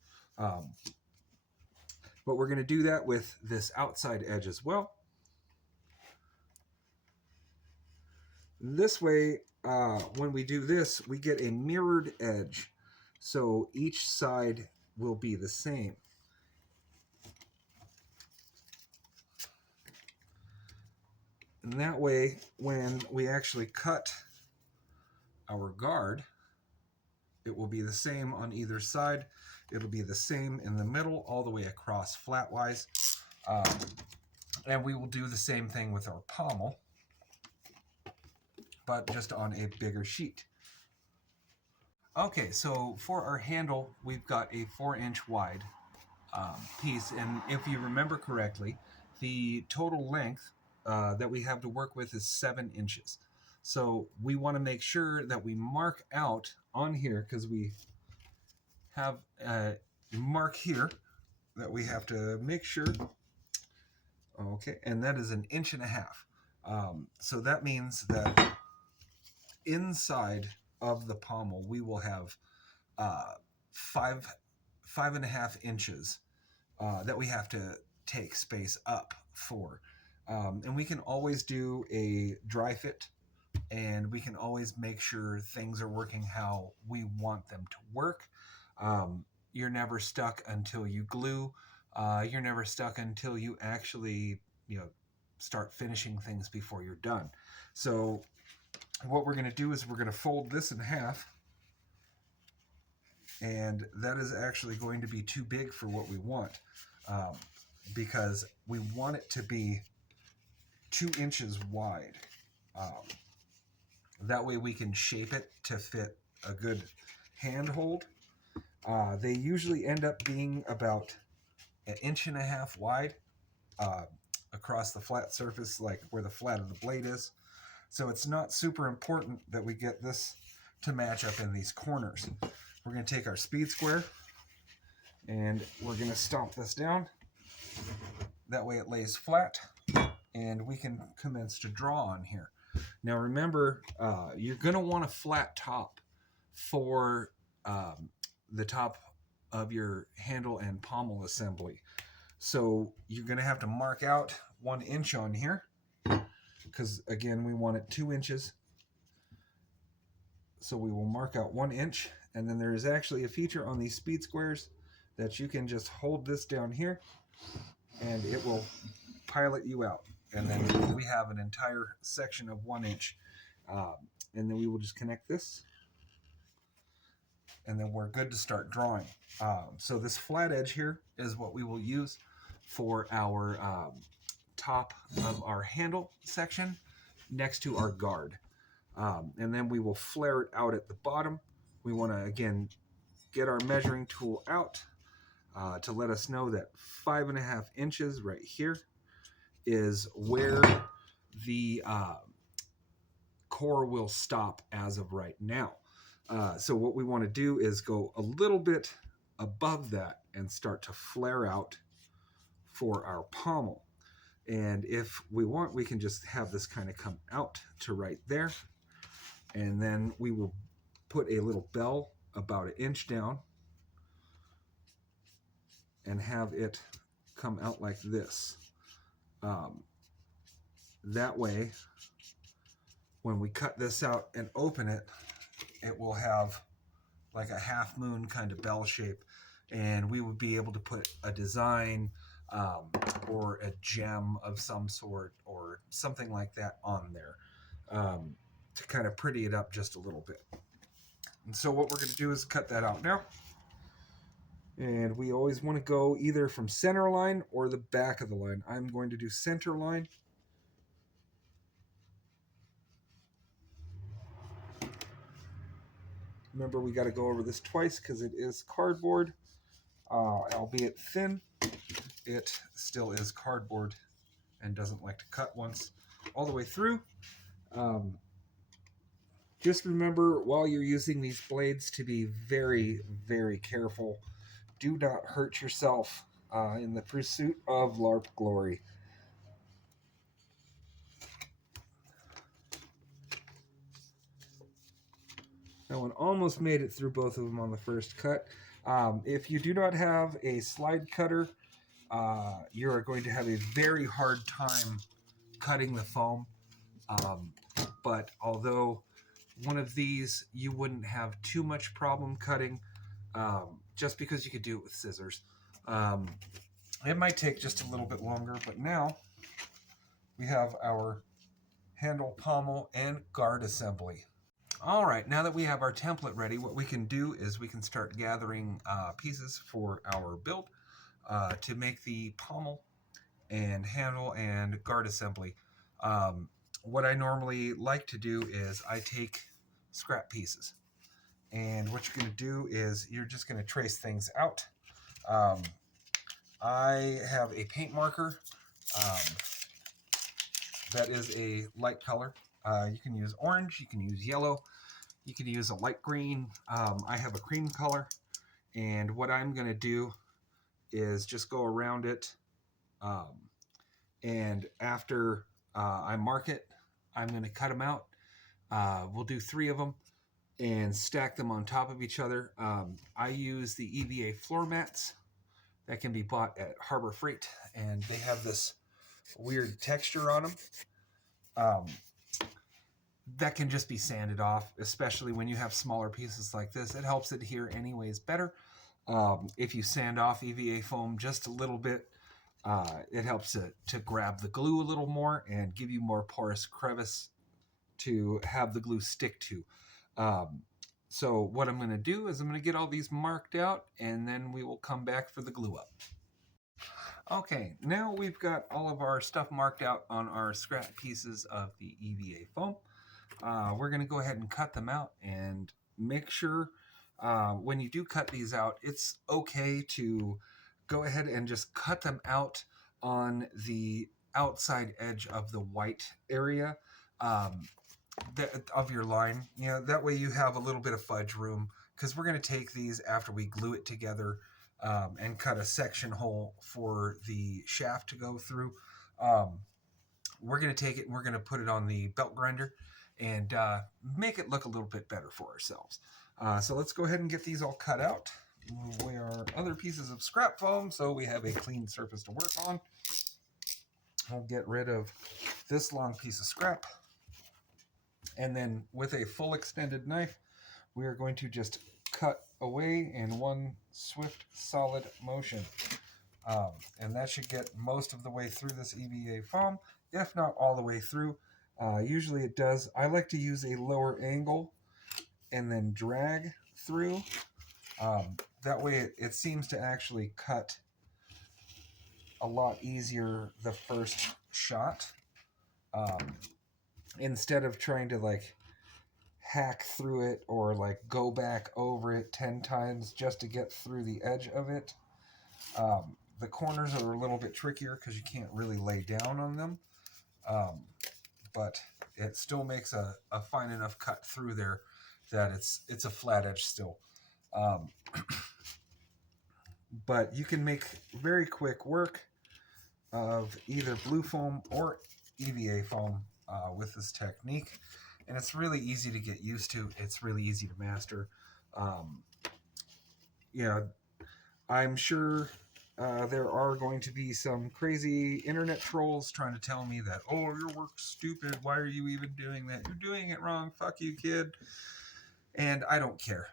But we're going to do that with this outside edge as well. This way, when we do this, we get a mirrored edge. So each side will be the same. And that way, when we actually cut our guard, it will be the same on either side. It'll be the same in the middle, all the way across flatwise. And we will do the same thing with our pommel, but just on a bigger sheet. Okay, so for our handle, we've got a 4 inch wide piece. And if you remember correctly, the total length that we have to work with is 7 inches. So we want to make sure that we mark out on here, because we have a mark here that we have to make sure. Okay, and that is 1.5 inches. So that means that inside of the pommel we will have 5.5 inches that we have to take space up for. And we can always do a dry fit, and we can always make sure things are working how we want them to work. You're never stuck until you glue. You're never stuck until you actually, start finishing things before you're done. So what we're going to do is we're going to fold this in half, and that is actually going to be too big for what we want, because we want it to be 2 inches wide. That way we can shape it to fit a good handhold. They usually end up being about 1.5 inches wide across the flat surface, like where the flat of the blade is. So it's not super important that we get this to match up in these corners. We're going to take our speed square and we're going to stomp this down. That way it lays flat and we can commence to draw on here. Now remember, you're going to want a flat top for the top of your handle and pommel assembly. So you're going to have to mark out 1 inch on here, because again we want it 2 inches. So we will mark out 1 inch, and then there is actually a feature on these speed squares that you can just hold this down here and it will pilot you out, and then we have an entire section of 1 inch, and then we will just connect this, and then we're good to start drawing. So this flat edge here is what we will use for our top of our handle section next to our guard. And then we will flare it out at the bottom. We want to, again, get our measuring tool out to let us know that 5.5 inches right here is where the core will stop as of right now. So what we want to do is go a little bit above that and start to flare out for our pommel. And if we want, we can just have this kind of come out to right there. And then we will put a little bell about 1 inch down and have it come out like this. That way, when we cut this out and open it, it will have like a half moon kind of bell shape, and we would be able to put a design or a gem of some sort or something like that on there to kind of pretty it up just a little bit. And so what we're going to do is cut that out now. And we always want to go either from center line or the back of the line. I'm going to do center line. Remember, we got to go over this twice because it is cardboard, albeit thin. It still is cardboard and doesn't like to cut once all the way through. Just remember, while you're using these blades, to be very, very careful. Do not hurt yourself in the pursuit of LARP glory. That one almost made it through both of them on the first cut. If you do not have a slide cutter, you are going to have a very hard time cutting the foam. But although one of these you wouldn't have too much problem cutting, just because you could do it with scissors. It might take just a little bit longer, but now we have our handle, pommel, and guard assembly. All right, now that we have our template ready, what we can do is we can start gathering pieces for our build to make the pommel and handle and guard assembly. What I normally like to do is I take scrap pieces. And what you're going to do is you're just going to trace things out. I have a paint marker that is a light color. You can use orange, you can use yellow, you can use a light green. I have a cream color, and what I'm going to do is just go around it, and after I mark it, I'm going to cut them out. We'll do 3 of them and stack them on top of each other. I use the EVA floor mats that can be bought at Harbor Freight, and they have this weird texture on them. That can just be sanded off, especially when you have smaller pieces like this. It helps adhere anyways better. If you sand off EVA foam just a little bit, it helps to grab the glue a little more and give you more porous crevice to have the glue stick to. So what I'm going to do is I'm going to get all these marked out, and then we will come back for the glue up. Okay, now we've got all of our stuff marked out on our scrap pieces of the EVA foam. We're going to go ahead and cut them out, and make sure when you do cut these out, it's okay to go ahead and just cut them out on the outside edge of the white area of your line. You know, that way you have a little bit of fudge room, because we're going to take these after we glue it together and cut a section hole for the shaft to go through. We're going to take it and we're going to put it on the belt grinder and make it look a little bit better for ourselves. So let's go ahead and get these all cut out. We are other pieces of scrap foam, so we have a clean surface to work on. I'll get rid of this long piece of scrap. And then with a full extended knife, we are going to just cut away in one swift, solid motion. And that should get most of the way through this EVA foam, if not all the way through. Usually it does. I like to use a lower angle and then drag through. That way it seems to actually cut a lot easier the first shot. Instead of trying to like hack through it or like go back over it 10 times just to get through the edge of it. The corners are a little bit trickier because you can't really lay down on them. But it still makes a fine enough cut through there that it's a flat edge still. But you can make very quick work of either blue foam or EVA foam with this technique, and it's really easy to get used to. It's really easy to master. You know, I'm sure there are going to be some crazy internet trolls trying to tell me that, oh, your work's stupid, why are you even doing that, you're doing it wrong, fuck you, kid. And I don't care.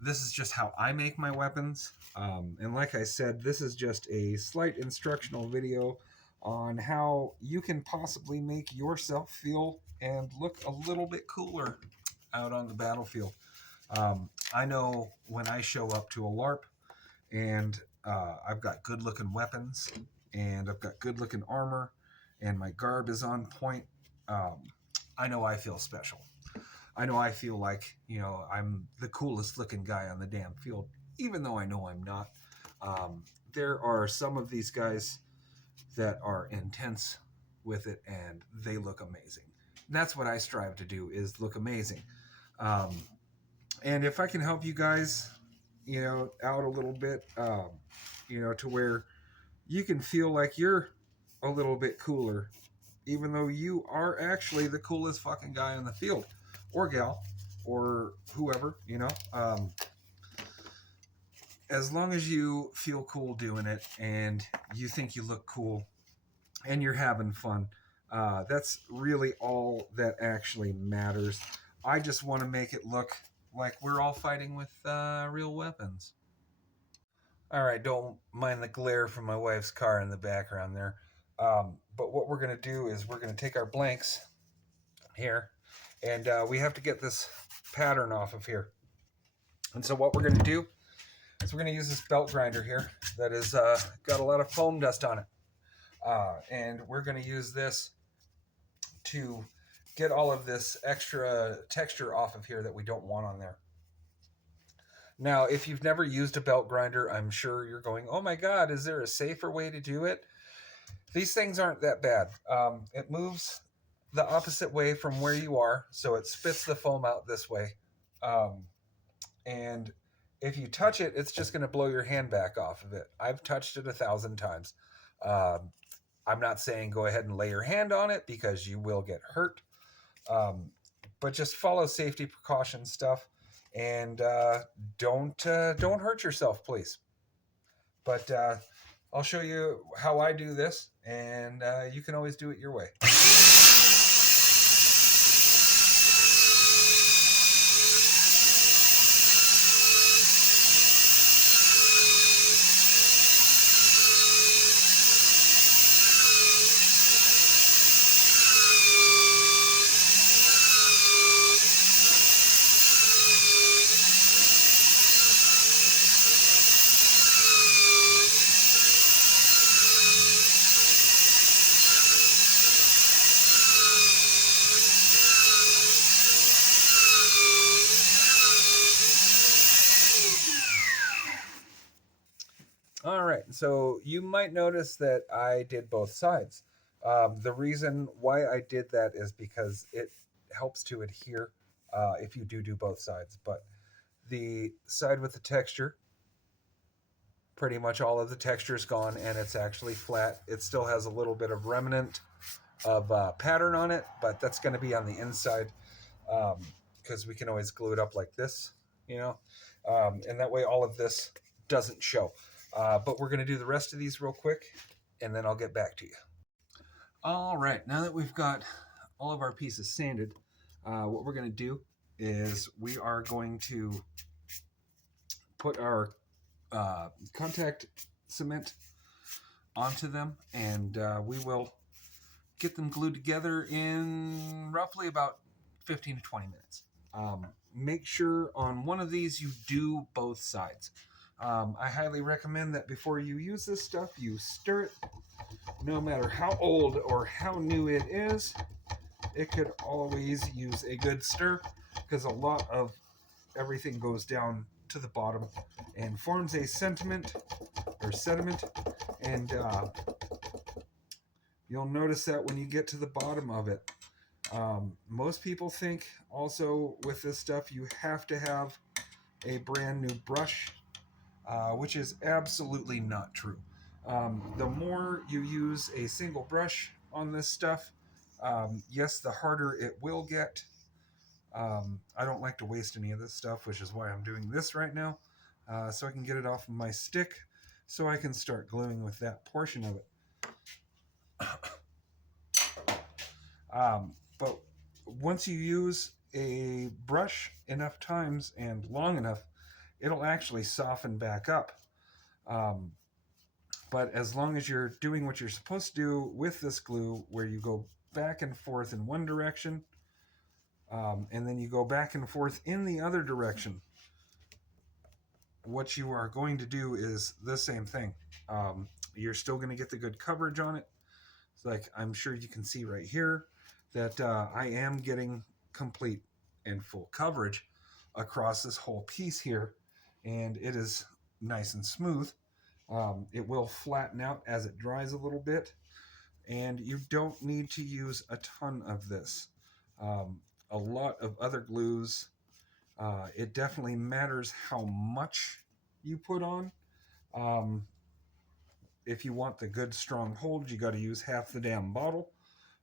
This is just how I make my weapons. And like I said, this is just a slight instructional video on how you can possibly make yourself feel and look a little bit cooler out on the battlefield. I know when I show up to a LARP and I've got good looking weapons and I've got good looking armor and my garb is on point, I know I feel special. I know I feel like, you know, I'm the coolest looking guy on the damn field, even though I know I'm not. There are some of these guys that are intense with it and they look amazing. That's what I strive to do, is look amazing. And if I can help you guys, you know, out a little bit, you know, to where you can feel like you're a little bit cooler, even though you are actually the coolest fucking guy on the field, or gal, or whoever, you know. As long as you feel cool doing it and you think you look cool and you're having fun, that's really all that actually matters. I just want to make it look like we're all fighting with real weapons. All right, don't mind the glare from my wife's car in the background there. But what we're going to do is we're going to take our blanks here, and we have to get this pattern off of here. And so what we're going to do is we're going to use this belt grinder here that has got a lot of foam dust on it. And we're going to use this to get all of this extra texture off of here that we don't want on there. Now, if you've never used a belt grinder, I'm sure you're going, oh my God, is there a safer way to do it? These things aren't that bad. It moves the opposite way from where you are, so it spits the foam out this way. Um, and if you touch it, it's just going to blow your hand back off of it. I've touched it 1,000 times. Um, I'm not saying go ahead and lay your hand on it because you will get hurt. But just follow safety precaution stuff, and don't hurt yourself, please. But I'll show you how I do this, and you can always do it your way. All right, so you might notice that I did both sides. The reason why I did that is because it helps to adhere if you do both sides. But the side with the texture, pretty much all of the texture is gone and it's actually flat. It still has a little bit of remnant of pattern on it, but that's going to be on the inside because we can always glue it up like this, you know, and that way all of this doesn't show. But we're going to do the rest of these real quick, and then I'll get back to you. All right, now that we've got all of our pieces sanded, what we're going to do is we are going to put our contact cement onto them, and we will get them glued together in roughly about 15 to 20 minutes. Make sure on one of these you do both sides. I highly recommend that before you use this stuff, you stir it. No matter how old or how new it is, it could always use a good stir because a lot of everything goes down to the bottom and forms a sediment, and you'll notice that when you get to the bottom of it. Most people think also with this stuff you have to have a brand new brush, which is absolutely not true. The more you use a single brush on this stuff, yes, the harder it will get. I don't like to waste any of this stuff, which is why I'm doing this right now, so I can get it off of my stick so I can start gluing with that portion of it. But once you use a brush enough times and long enough, it'll actually soften back up. But as long as you're doing what you're supposed to do with this glue, where you go back and forth in one direction, and then you go back and forth in the other direction, what you are going to do is the same thing. You're still going to get the good coverage on it. It's like I'm sure you can see right here that I am getting complete and full coverage across this whole piece here, and it is nice and smooth. It will flatten out as it dries a little bit, and you don't need to use a ton of this. A lot of other glues, it definitely matters how much you put on. If you want the good strong hold, you got to use half the damn bottle,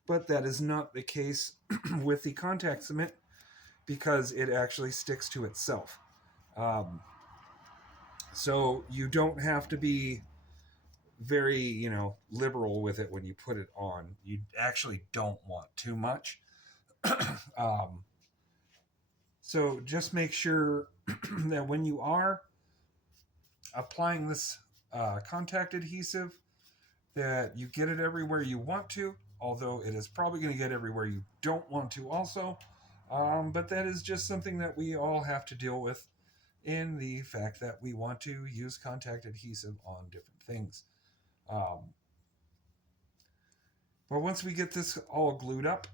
but that is not the case with the contact cement because it actually sticks to itself. So you don't have to be very, liberal with it when you put it on. You actually don't want too much. So just make sure that when you are applying this contact adhesive, that you get it everywhere you want to, although it is probably going to get everywhere you don't want to also. But that is just something that we all have to deal with in the fact that we want to use contact adhesive on different things. But once we get this all glued up,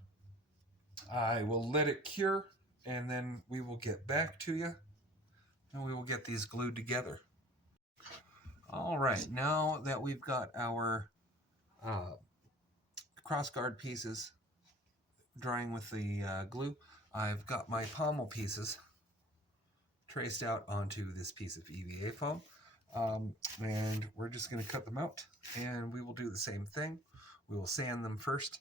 I will let it cure, and then we will get back to you. and we will get these glued together. All right, now that we've got our crossguard pieces drying with the glue, I've got my pommel pieces traced out onto this piece of EVA foam, and we're just going to cut them out, and we will do the same thing. We will sand them first.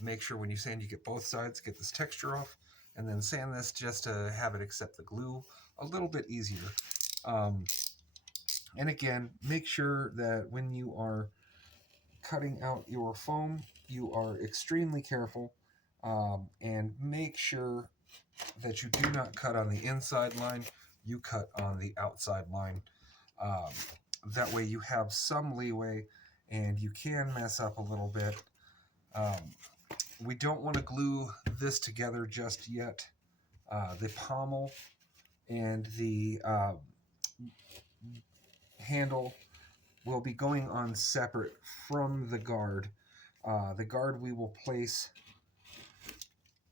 Make sure when you sand you get both sides, get this texture off, and then sand this just to have it accept the glue a little bit easier. And again, make sure that when you are cutting out your foam, you are extremely careful, and make sure that you do not cut on the inside line, you cut on the outside line. That way you have some leeway and you can mess up a little bit. We don't want to glue this together just yet. The pommel and the handle will be going on separate from the guard. The guard we will place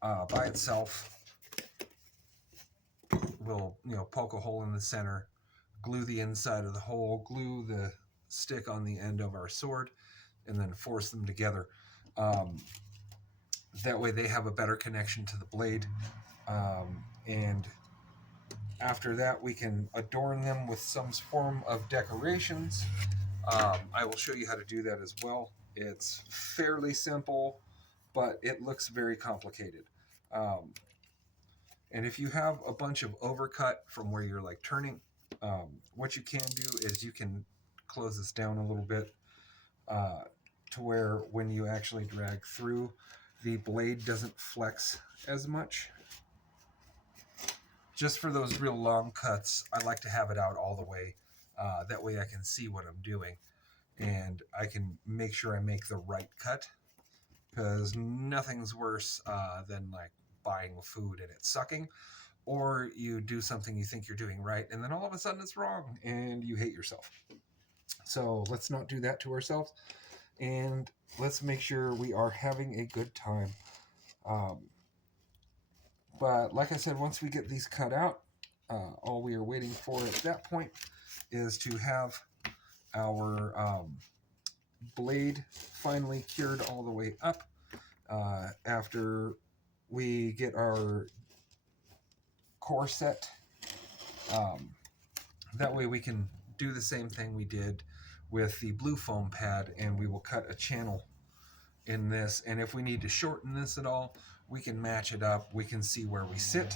by itself. We'll poke a hole in the center, glue the inside of the hole, glue the stick on the end of our sword, and then force them together. That way they have a better connection to the blade. And after that, we can adorn them with some form of decorations. I will show you how to do that as well. It's fairly simple, but it looks very complicated. And if you have a bunch of overcut from where you're like turning, what you can do is you can close this down a little bit to where when you actually drag through, the blade doesn't flex as much. Just for those real long cuts, I like to have it out all the way. That way I can see what I'm doing and I can make sure I make the right cut, because nothing's worse than like buying food and it's sucking, or you do something you think you're doing right and then all of a sudden it's wrong and you hate yourself. So let's not do that to ourselves, and let's make sure we are having a good time. But like I said, once we get these cut out, all we are waiting for at that point is to have our blade finally cured all the way up. After we get our core set, that way we can do the same thing we did with the blue foam pad, and we will cut a channel in this, and if we need to shorten this at all, we can match it up, we can see where we sit,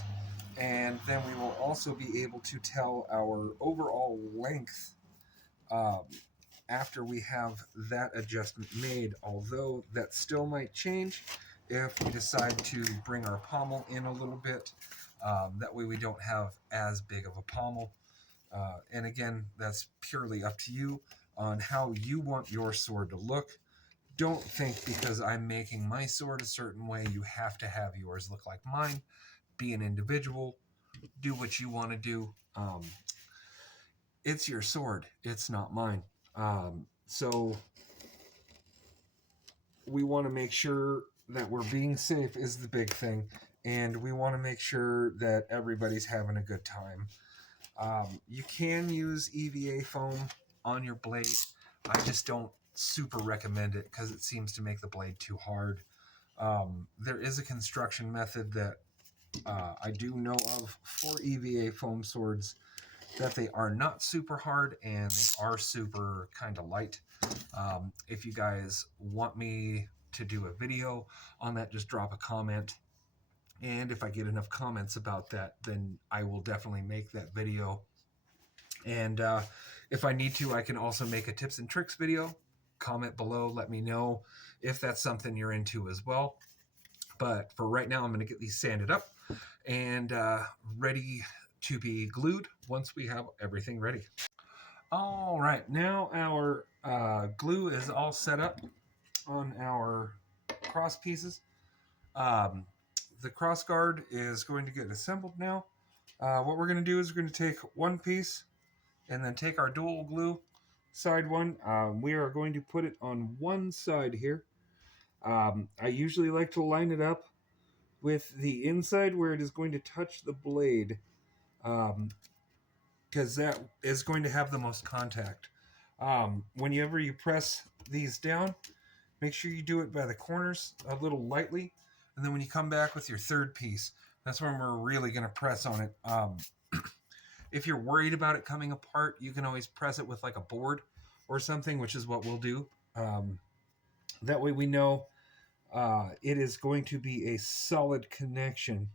and then we will also be able to tell our overall length after we have that adjustment made, although that still might change if we decide to bring our pommel in a little bit. That way we don't have as big of a pommel. And again, that's purely up to you on how you want your sword to look. Don't think because I'm making my sword a certain way, you have to have yours look like mine. Be an individual. Do what you want to do. It's your sword. It's not mine. So we want to make sure that we're being safe is the big thing. And we want to make sure that everybody's having a good time. You can use EVA foam on your blade. I just don't super recommend it because it seems to make the blade too hard. There is a construction method that I do know of for EVA foam swords that they are not super hard and they are super kind of light. If you guys want me to do a video on that, just drop a comment. And if I get enough comments about that, then I will definitely make that video. And if I need to, I can also make a tips and tricks video. Comment below, let me know if that's something you're into as well. But for right now, I'm going to get these sanded up and ready to be glued once we have everything ready. All right, now our glue is all set up on our cross pieces. The cross guard is going to get assembled now. What we're going to do is we're going to take one piece and then take our dual glue side one. We are going to put it on one side here. I usually like to line it up with the inside where it is going to touch the blade. because that is going to have the most contact. Whenever you press these down, make sure you do it by the corners a little lightly, and then when you come back with your third piece, that's when we're really going to press on it. If you're worried about it coming apart, you can always press it with like a board or something, which is what we'll do. That way we know it is going to be a solid connection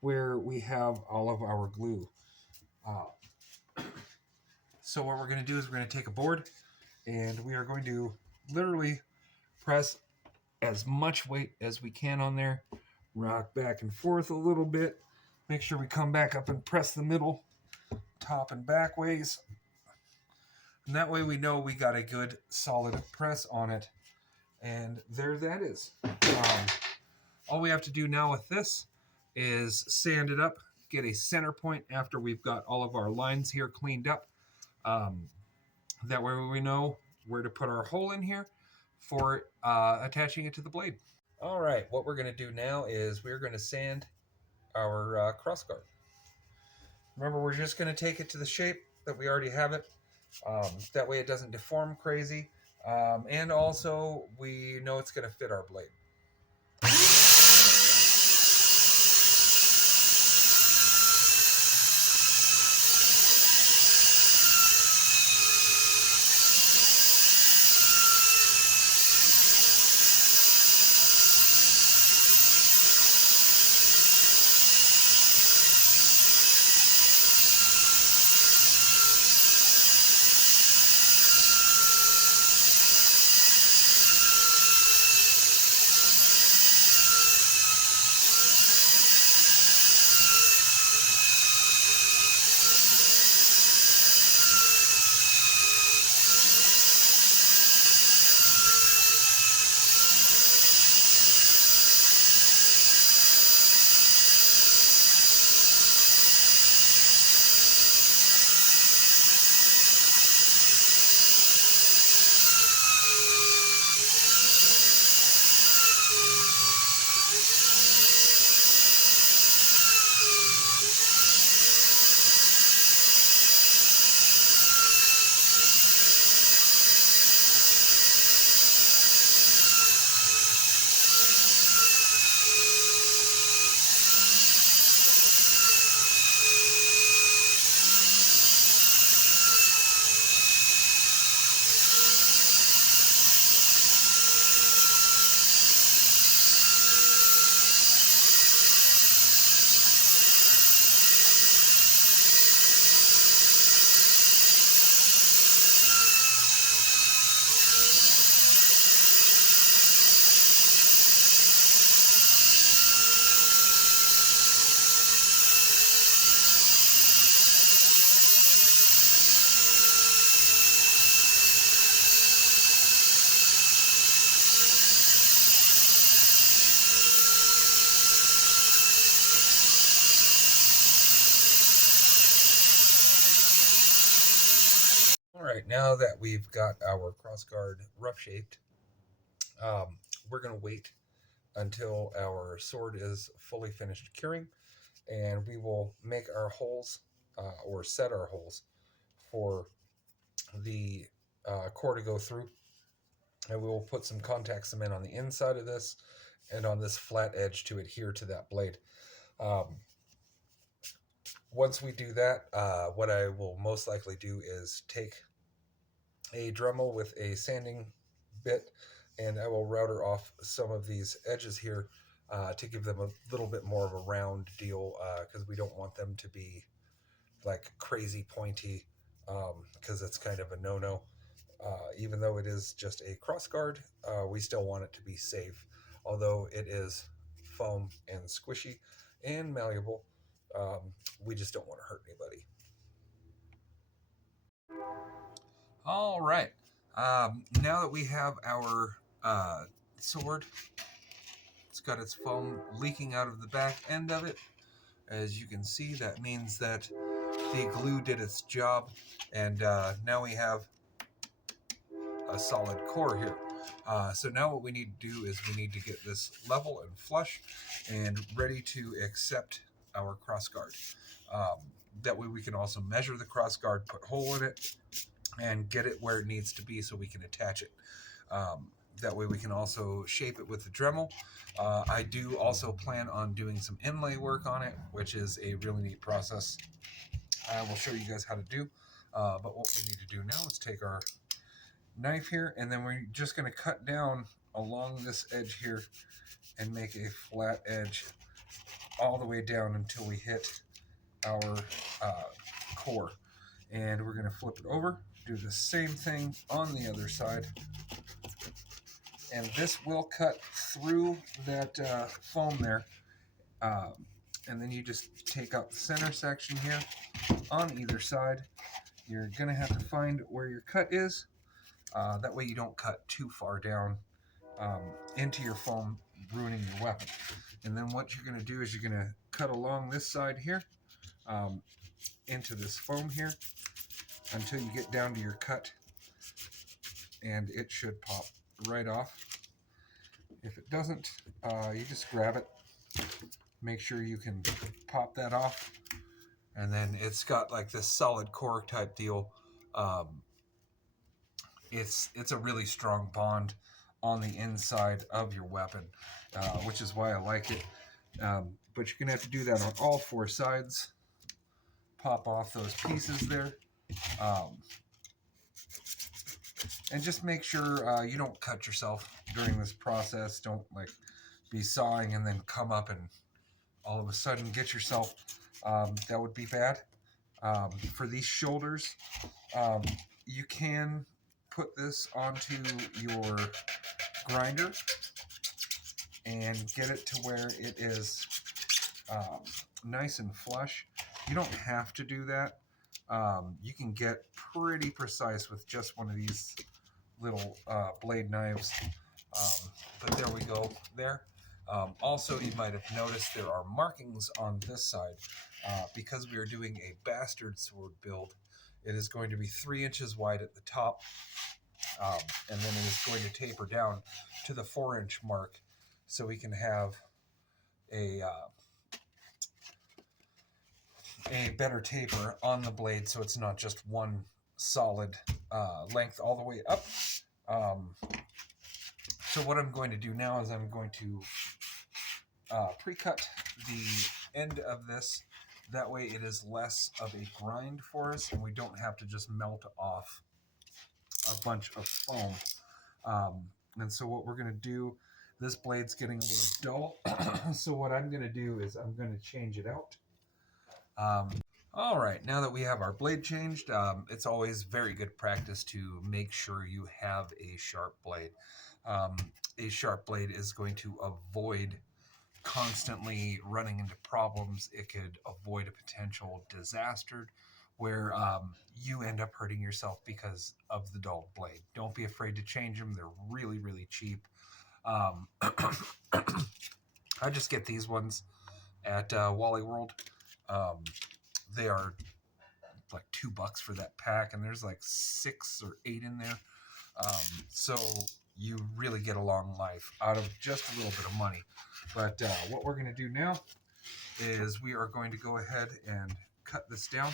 where we have all of our glue. So what we're going to do is we're going to take a board and we are going to literally press as much weight as we can on there, rock back and forth a little bit, make sure we come back up and press the middle, top and back ways. And that way we know we got a good solid press on it. And there that is. All we have to do now with this is sand it up, get a center point after we've got all of our lines here cleaned up. That way we know where to put our hole in here for attaching it to the blade. All right, what we're going to do now is we're going to sand our crossguard. Remember, we're just going to take it to the shape that we already have it. That way it doesn't deform crazy. And also we know it's going to fit our blade. Alright, now that we've got our crossguard rough shaped, we're going to wait until our sword is fully finished curing, and we will make our holes, or set our holes, for the core to go through. And we will put some contact cement on the inside of this, and on this flat edge to adhere to that blade. Once we do that, what I will most likely do is take a Dremel with a sanding bit, and I will router off some of these edges here to give them a little bit more of a round deal, because we don't want them to be like crazy pointy, because it's kind of a no-no. Even though it is just a crossguard, we still want it to be safe. Although it is foam and squishy and malleable, we just don't want to hurt anybody. All right. Now that we have our sword, it's got its foam leaking out of the back end of it. As you can see, that means that the glue did its job, and now we have a solid core here. So now what we need to do is we need to get this level and flush and ready to accept our crossguard. That way we can also measure the crossguard, put a hole in it, and get it where it needs to be so we can attach it. That way we can also shape it with the Dremel. I do also plan on doing some inlay work on it, which is a really neat process. I will show you guys how to do. But what we need to do now is take our knife here, and then we're just going to cut down along this edge here and make a flat edge all the way down until we hit our core. And we're going to flip it over, do the same thing on the other side. And this will cut through that foam there. And then you just take out the center section here on either side. You're going to have to find where your cut is. That way you don't cut too far down into your foam, ruining your weapon. And then what you're going to do is you're going to cut along this side here into this foam here until you get down to your cut, and it should pop right off. If it doesn't, you just grab it, make sure you can pop that off, and then it's got like this solid core type deal. It's a really strong bond on the inside of your weapon, which is why I like it. But you're gonna have to do that on all four sides. Pop off those pieces there. And just make sure you don't cut yourself during this process. Don't like be sawing and then come up and all of a sudden get yourself. That would be bad. For these shoulders, you can put this onto your grinder and get it to where it is nice and flush. You don't have to do that. You can get pretty precise with just one of these little blade knives. But there we go there. Also, you might have noticed there are markings on this side. Because we are doing a bastard sword build, it is going to be 3 inches wide at the top, and then it is going to taper down to the 4-inch mark, so we can have a better taper on the blade, so it's not just one solid length all the way up. So what I'm going to do now is I'm going to pre-cut the end of this. That way it is less of a grind for us, and we don't have to just melt off a bunch of foam. And so what we're going to do, this blade's getting a little dull, so what I'm going to do is I'm going to change it out. All right, now that we have our blade changed, it's always very good practice to make sure you have a sharp blade. A sharp blade is going to avoid constantly running into problems. It could avoid a potential disaster where you end up hurting yourself because of the dull blade. Don't be afraid to change them. They're really, really cheap. I just get these ones at Wally World. They are like $2 for that pack, and there's like 6 or 8 in there. So you really get a long life out of just a little bit of money. But what we're going to do now is we are going to go ahead and cut this down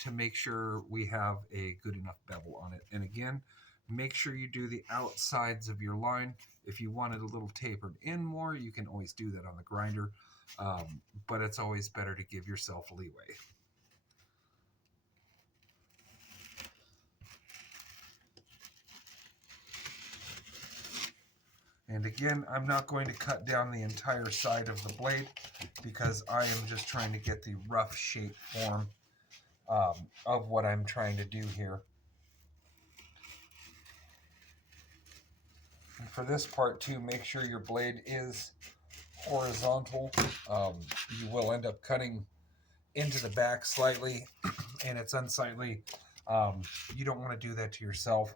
to make sure we have a good enough bevel on it. And again, make sure you do the outsides of your line. If you want it a little tapered in more, you can always do that on the grinder. But it's always better to give yourself leeway. And again, I'm not going to cut down the entire side of the blade because I am just trying to get the rough shape form of what I'm trying to do here. And for this part too, make sure your blade is horizontal. You will end up cutting into the back slightly, and it's unsightly. You don't want to do that to yourself.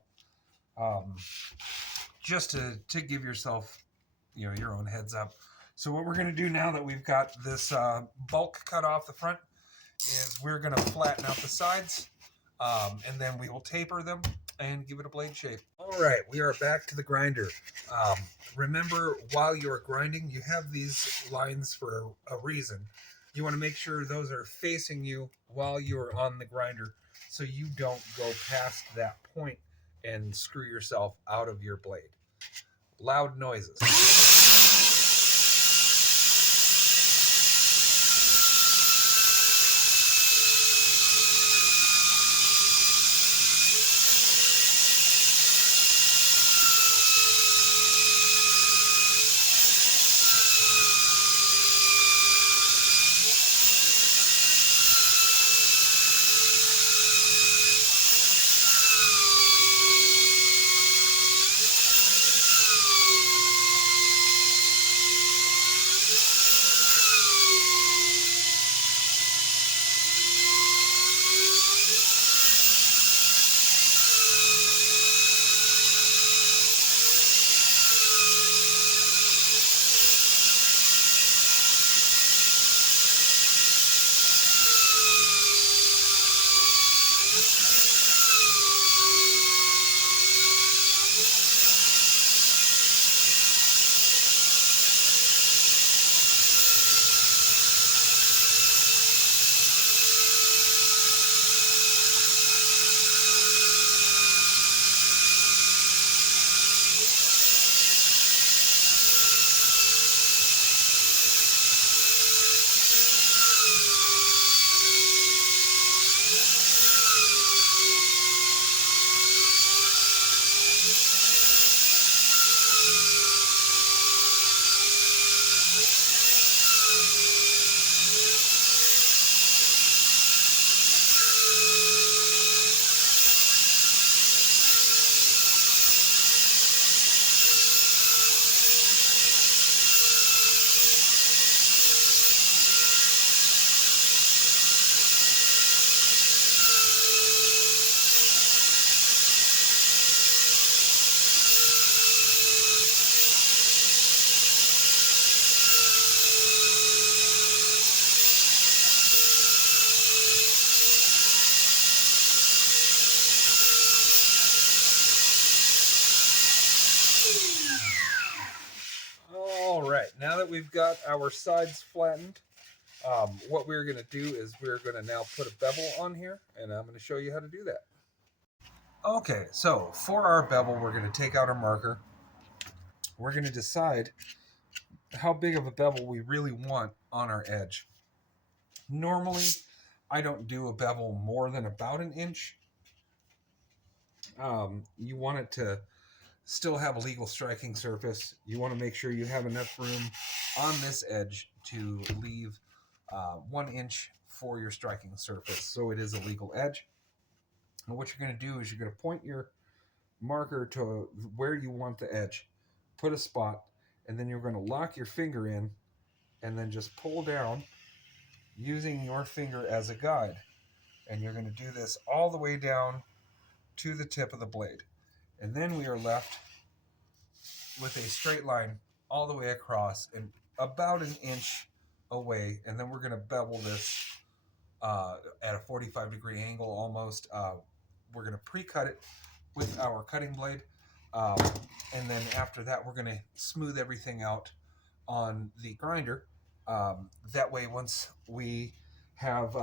Just to give yourself, your own heads up. So what we're going to do now that we've got this bulk cut off the front is we're going to flatten out the sides, and then we will taper them and give it a blade shape. All right, we are back to the grinder. Remember, while you're grinding, you have these lines for a reason. You want to make sure those are facing you while you're on the grinder so you don't go past that point and screw yourself out of your blade. Loud noises. All right, now that we've got our sides flattened, what we're going to do is we're going to now put a bevel on here, and I'm going to show you how to do that. Okay, so for our bevel, we're going to take out our marker. We're going to decide how big of a bevel we really want on our edge. Normally, I don't do a bevel more than about an inch. You want it to still have a legal striking surface. You want to make sure you have enough room on this edge to leave 1 inch for your striking surface, so it is a legal edge. And what you're going to do is you're going to point your marker to where you want the edge, put a spot, and then you're going to lock your finger in and then just pull down using your finger as a guide. And you're going to do this all the way down to the tip of the blade. And then we are left with a straight line all the way across and about an inch away. And then we're going to bevel this at a 45-degree angle almost. We're going to pre-cut it with our cutting blade. And then after that, we're going to smooth everything out on the grinder. That way, once we have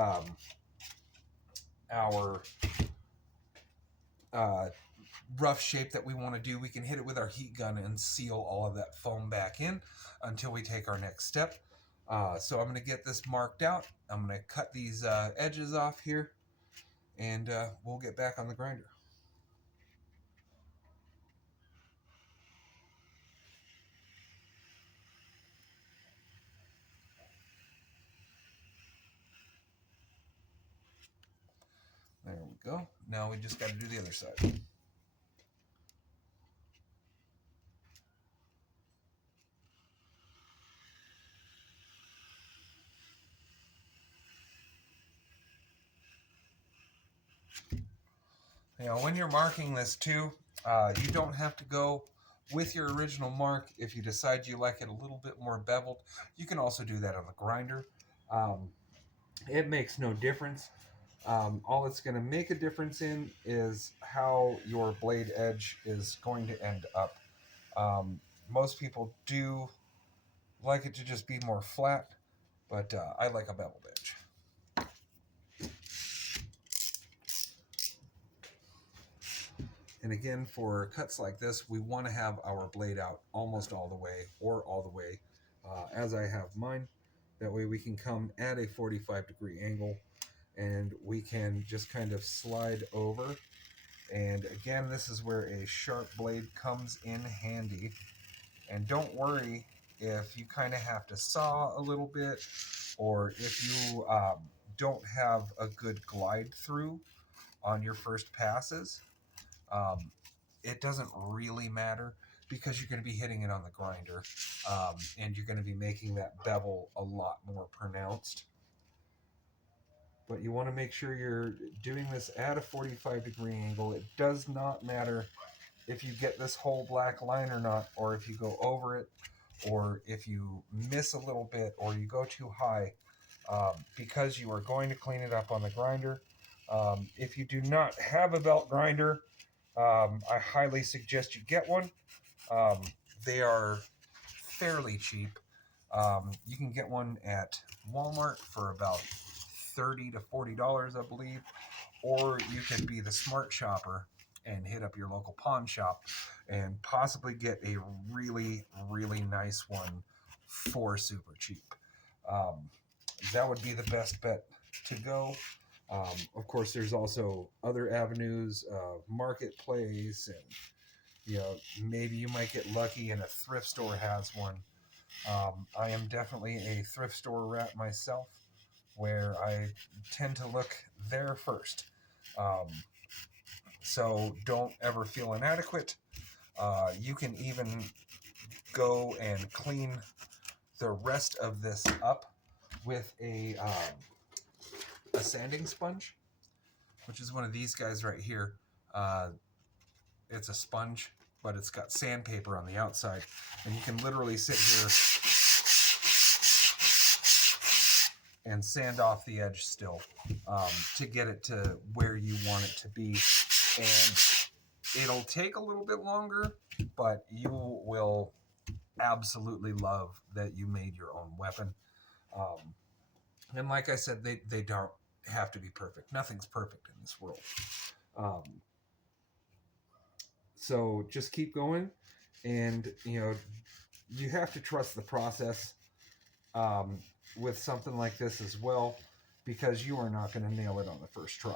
our rough shape that we want to do, we can hit it with our heat gun and seal all of that foam back in until we take our next step. So I'm going to get this marked out. I'm going to cut these edges off here, and we'll get back on the grinder. There we go. Now we just got to do the other side. Now, when you're marking this too, you don't have to go with your original mark. If you decide you like it a little bit more beveled, you can also do that on the grinder. It makes no difference. All it's going to make a difference in is how your blade edge is going to end up. Most people do like it to just be more flat, but I like a beveled edge. And again, for cuts like this, we want to have our blade out almost all the way or all the way, as I have mine. That way we can come at a 45-degree angle and we can just kind of slide over. And again, this is where a sharp blade comes in handy. And don't worry if you kind of have to saw a little bit, or if you don't have a good glide through on your first passes. It doesn't really matter because you're going to be hitting it on the grinder, and you're going to be making that bevel a lot more pronounced. But you want to make sure you're doing this at a 45-degree angle. It does not matter if you get this whole black line or not, or if you go over it, or if you miss a little bit, or you go too high, because you are going to clean it up on the grinder. If you do not have a belt grinder, I highly suggest you get one. They are fairly cheap. You can get one at Walmart for about $30 to $40, I believe, or you could be the smart shopper and hit up your local pawn shop and possibly get a really, really nice one for super cheap. That would be the best bet to go. Of course, there's also other avenues of marketplace, and maybe you might get lucky and a thrift store has one. I am definitely a thrift store rat myself, where I tend to look there first. So don't ever feel inadequate. You can even go and clean the rest of this up with a sanding sponge, which is one of these guys right here. It's a sponge, but it's got sandpaper on the outside, and you can literally sit here and sand off the edge still, to get it to where you want it to be. And it'll take a little bit longer, but you will absolutely love that you made your own weapon. And like I said, they don't have to be perfect. Nothing's perfect in this world. So just keep going, and you have to trust the process with something like this as well, because you are not going to nail it on the first try.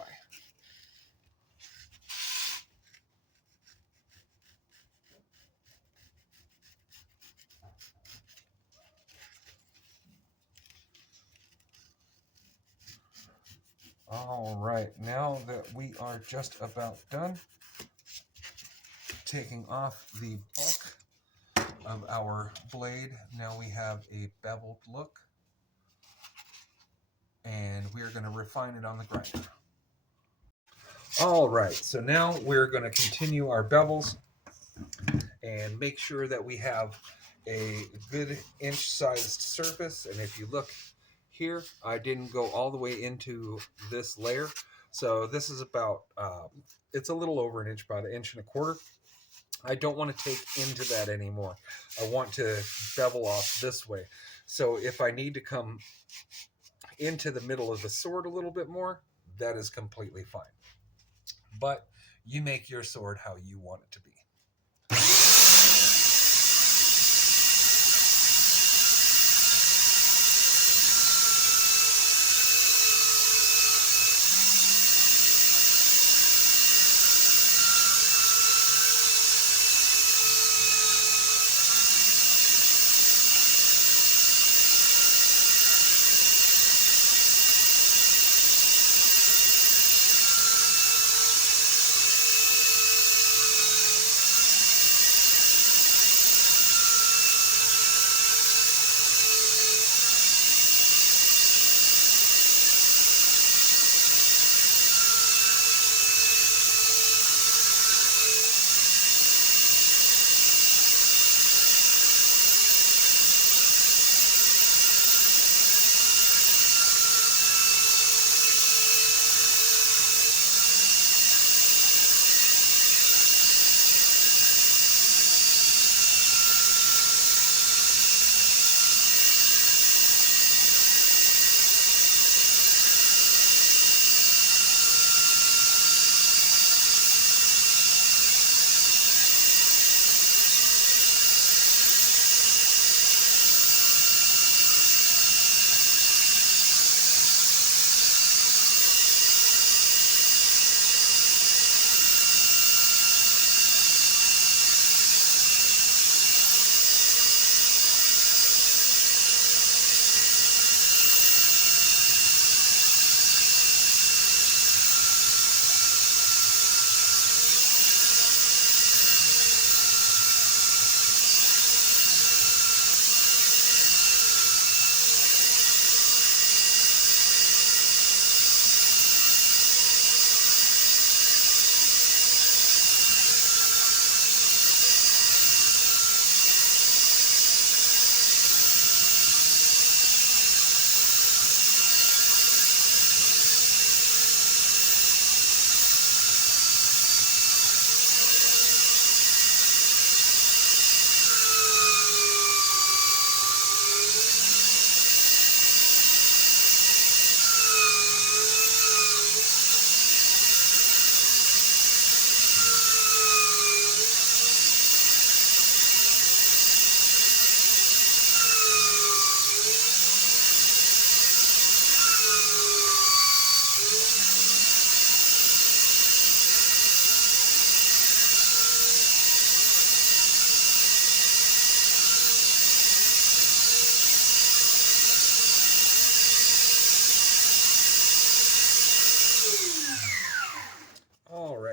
All right, now that we are just about done taking off the bulk of our blade, now we have a beveled look, and we're going to refine it on the grinder. All right, so now we're going to continue our bevels and make sure that we have a good inch-sized surface. And if you look here, I didn't go all the way into this layer, so this is about it's a little over an inch, about 1.25 inches. I don't want to take into that anymore. I want to bevel off this way. So if I need to come into the middle of the sword a little bit more, that is completely fine. But you make your sword how you want it to be.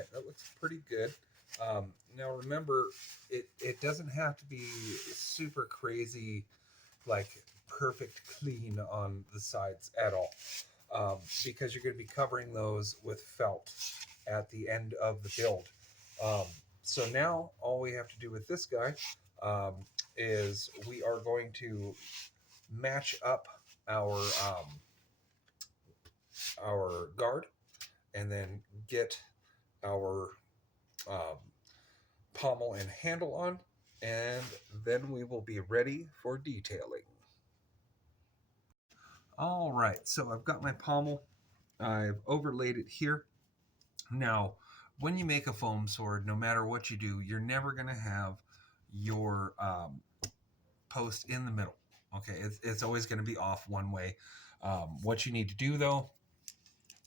right, that looks pretty good. Now remember, it doesn't have to be super crazy, like perfect clean on the sides at all, because you're going to be covering those with felt at the end of the build. So now all we have to do with this guy is we are going to match up our guard, and then get our pommel and handle on, and then we will be ready for detailing. All right, so I've got my pommel. I've overlaid it here. Now, when you make a foam sword, no matter what you do, you're never going to have your post in the middle. Okay, it's always going to be off one way. What you need to do, though,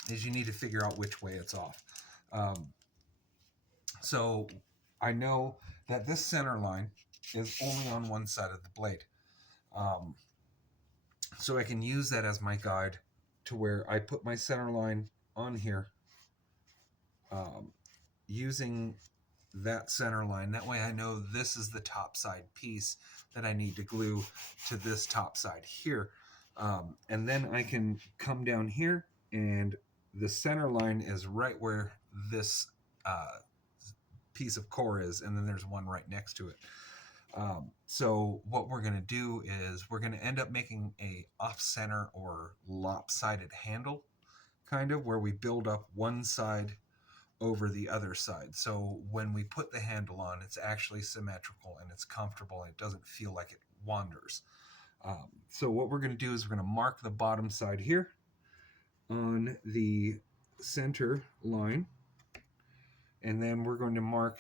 is you need to figure out which way it's off. So I know that this center line is only on one side of the blade. So I can use that as my guide to where I put my center line on here, using that center line. That way I know this is the top side piece that I need to glue to this top side here. And then I can come down here, and the center line is right where this piece of core is, and then there's one right next to it. So what we're going to do is we're going to end up making a off-center or lopsided handle, kind of, where we build up one side over the other side. So when we put the handle on, it's actually symmetrical and it's comfortable and it doesn't feel like it wanders. So what we're going to do is we're going to mark the bottom side here on the center line, and then we're going to mark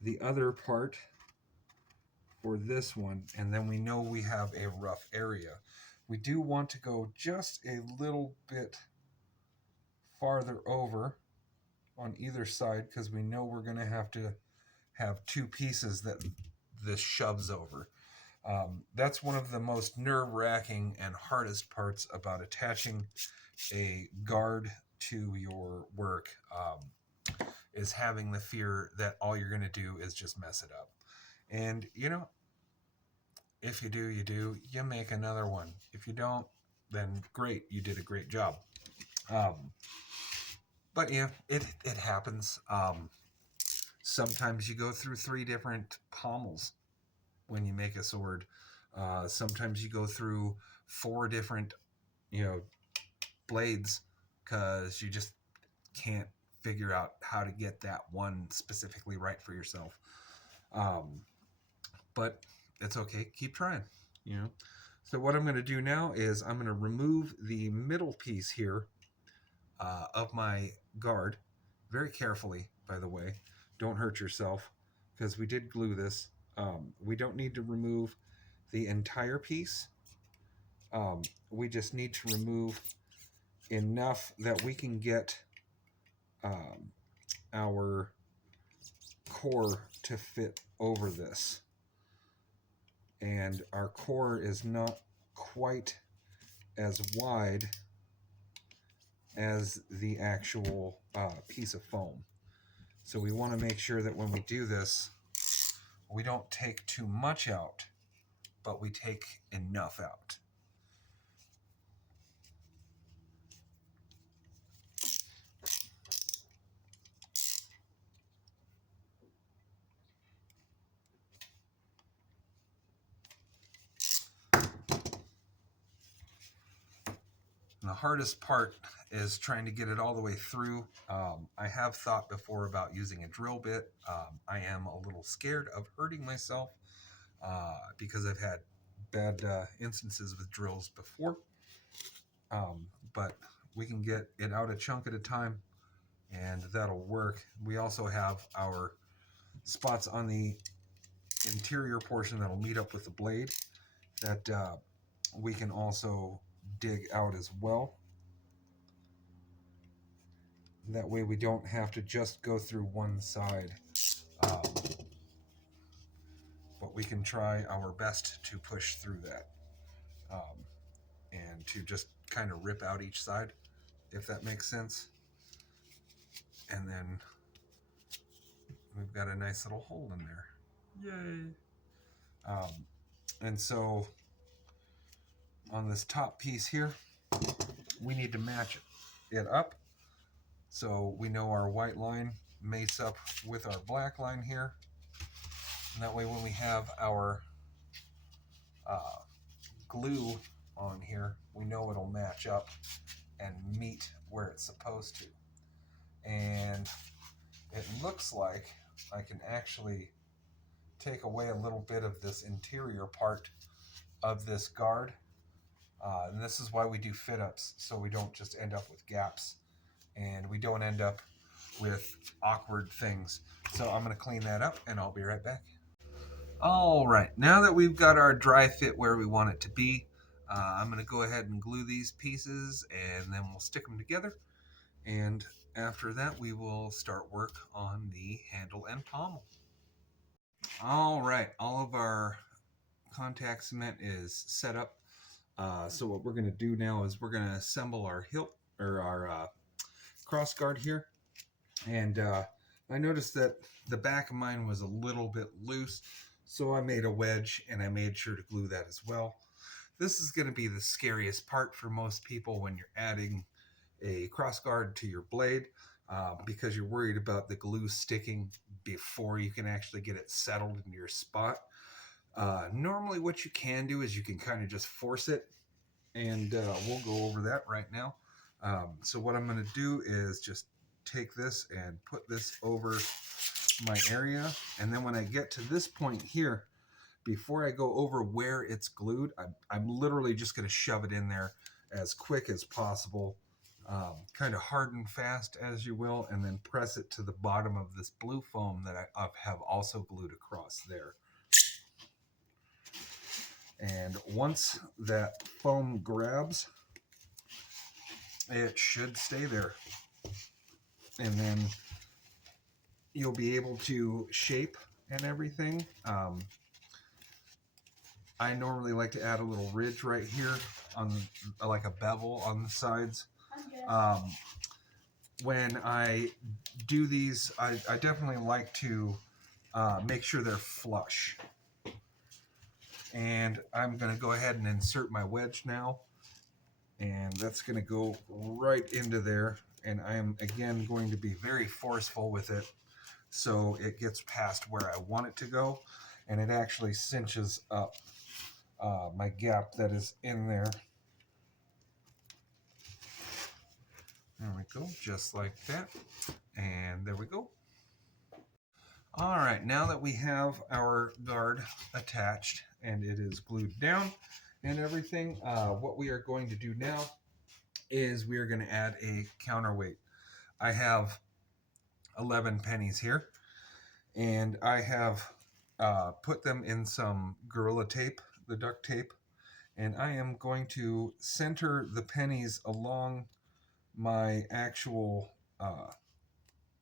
the other part for this one, and then we know we have a rough area. We do want to go just a little bit farther over on either side, because we know we're going to have two pieces that this shoves over. That's one of the most nerve-wracking and hardest parts about attaching a guard to your work, is having the fear that all you're going to do is just mess it up. And, you know, if you do, you do. You make another one. If you don't, then great. You did a great job. But yeah, it happens. Sometimes you go through 3 different pommels when you make a sword. Sometimes you go through 4 different, blades, because you just can't figure out how to get that one specifically right for yourself. But it's okay. Keep trying, So what I'm going to do now is I'm going to remove the middle piece here of my guard, very carefully, by the way. Don't hurt yourself, because we did glue this. We don't need to remove the entire piece. We just need to remove enough that we can get our core to fit over this. And our core is not quite as wide as the actual piece of foam. So we want to make sure that when we do this, we don't take too much out, but we take enough out. And the hardest part is trying to get it all the way through. I have thought before about using a drill bit. I am a little scared of hurting myself because I've had bad instances with drills before. But we can get it out a chunk at a time, and that'll work. We also have our spots on the interior portion that'll meet up with the blade that we can also dig out as well. That way we don't have to just go through one side, but we can try our best to push through that, and to just kind of rip out each side, if that makes sense. And then we've got a nice little hole in there. Yay! And so on this top piece here, we need to match it up. So we know our white line mates up with our black line here. And that way when we have our glue on here, we know it'll match up and meet where it's supposed to. And it looks like I can actually take away a little bit of this interior part of this guard. And this is why we do fit ups, so we don't just end up with gaps and we don't end up with awkward things. So I'm going to clean that up and I'll be right back. All right, now that we've got our dry fit where we want it to be, I'm going to go ahead and glue these pieces and then we'll stick them together. And after that, we will start work on the handle and pommel. All right, all of our contact cement is set up. So what we're going to do now is we're going to assemble our hilt or our cross guard here. And I noticed that the back of mine was a little bit loose, so I made a wedge and I made sure to glue that as well. This is going to be the scariest part for most people when you're adding a cross guard to your blade, because you're worried about the glue sticking before you can actually get it settled in your spot. Normally what you can do is you can kind of just force it, and we'll go over that right now. So what I'm going to do is just take this and put this over my area, and then when I get to this point here, before I go over where it's glued, I'm literally just going to shove it in there as quick as possible, kind of hard and fast as you will, and then press it to the bottom of this blue foam that I have also glued across there. And once that foam grabs, it should stay there. And then you'll be able to shape and everything. I normally like to add a little ridge right here on like a bevel on the sides. When I do these, I definitely like to make sure they're flush. And I'm going to go ahead and insert my wedge now. And that's going to go right into there. And I am, again, going to be very forceful with it so it gets past where I want it to go. And it actually cinches up my gap that is in there. There we go, just like that. And there we go. All right, now that we have our guard attached and it is glued down and everything, what we are going to do now is we are going to add a counterweight. I have 11 pennies here, and I have put them in some Gorilla Tape, the duct tape, and I am going to center the pennies along my actual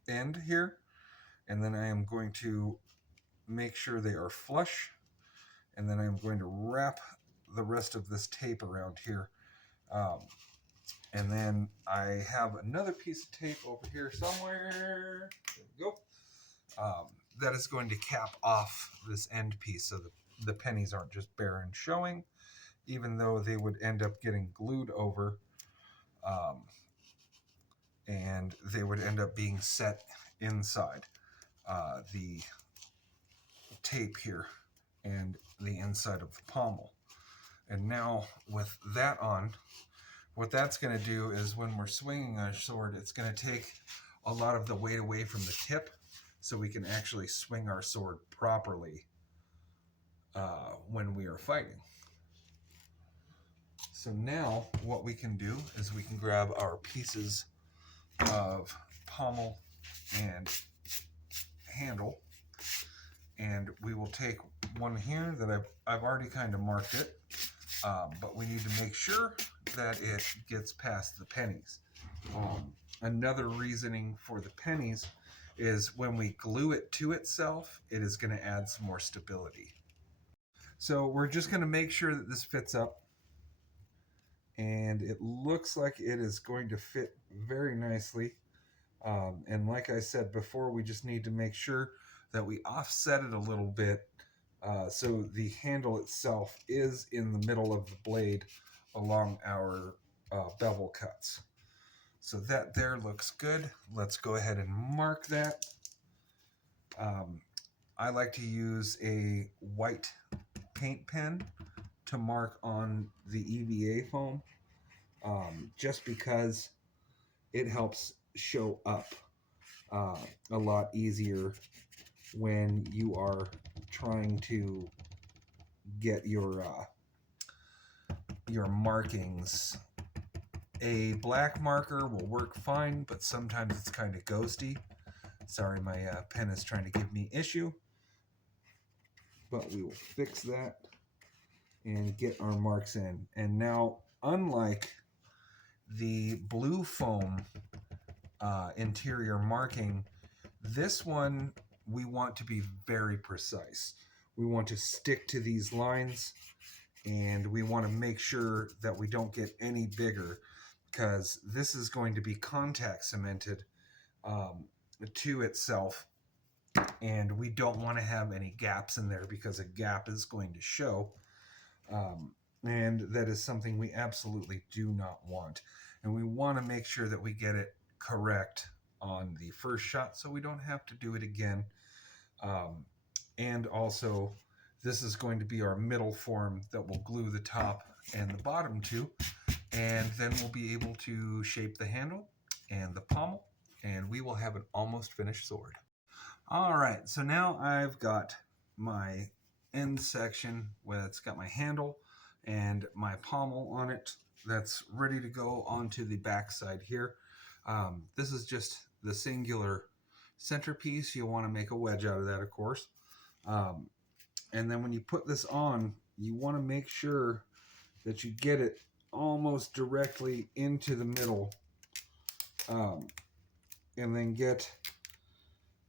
end here, and then I am going to make sure they are flush, and then I'm going to wrap the rest of this tape around here. And then I have another piece of tape over here somewhere. There we go. That is going to cap off this end piece so the pennies aren't just bare and showing, even though they would end up getting glued over, and they would end up being set inside the tape here and the inside of the pommel. And now with that on, what that's going to do is when we're swinging our sword, it's going to take a lot of the weight away from the tip so we can actually swing our sword properly when we are fighting. So now what we can do is we can grab our pieces of pommel and handle, and we will take one here that I've already kind of marked it, but we need to make sure that it gets past the pennies. Another reasoning for the pennies is when we glue it to itself, it is going to add some more stability. So we're just going to make sure that this fits up, and it looks like it is going to fit very nicely. And like I said before, we just need to make sure that we offset it a little bit so the handle itself is in the middle of the blade along our bevel cuts. So that there looks good. Let's go ahead and mark that. I like to use a white paint pen to mark on the EVA foam, just because it helps show up a lot easier when you are trying to get your markings. A black marker will work fine, but sometimes it's kind of ghosty. Sorry, my pen is trying to give me issue, but we will fix that and get our marks in. And now, unlike the blue foam interior marking, this one we want to be very precise. We want to stick to these lines, and we want to make sure that we don't get any bigger, because this is going to be contact cemented to itself, and we don't want to have any gaps in there, because a gap is going to show, and that is something we absolutely do not want. And we want to make sure that we get it correct on the first shot so we don't have to do it again. And also, this is going to be our middle form that will glue the top and the bottom to, and then we'll be able to shape the handle and the pommel, and we will have an almost finished sword. All right, so now I've got my end section where it's got my handle and my pommel on it that's ready to go onto the back side here. This is just the singular centerpiece. You'll want to make a wedge out of that, of course. And then when you put this on, you want to make sure that you get it almost directly into the middle, and then get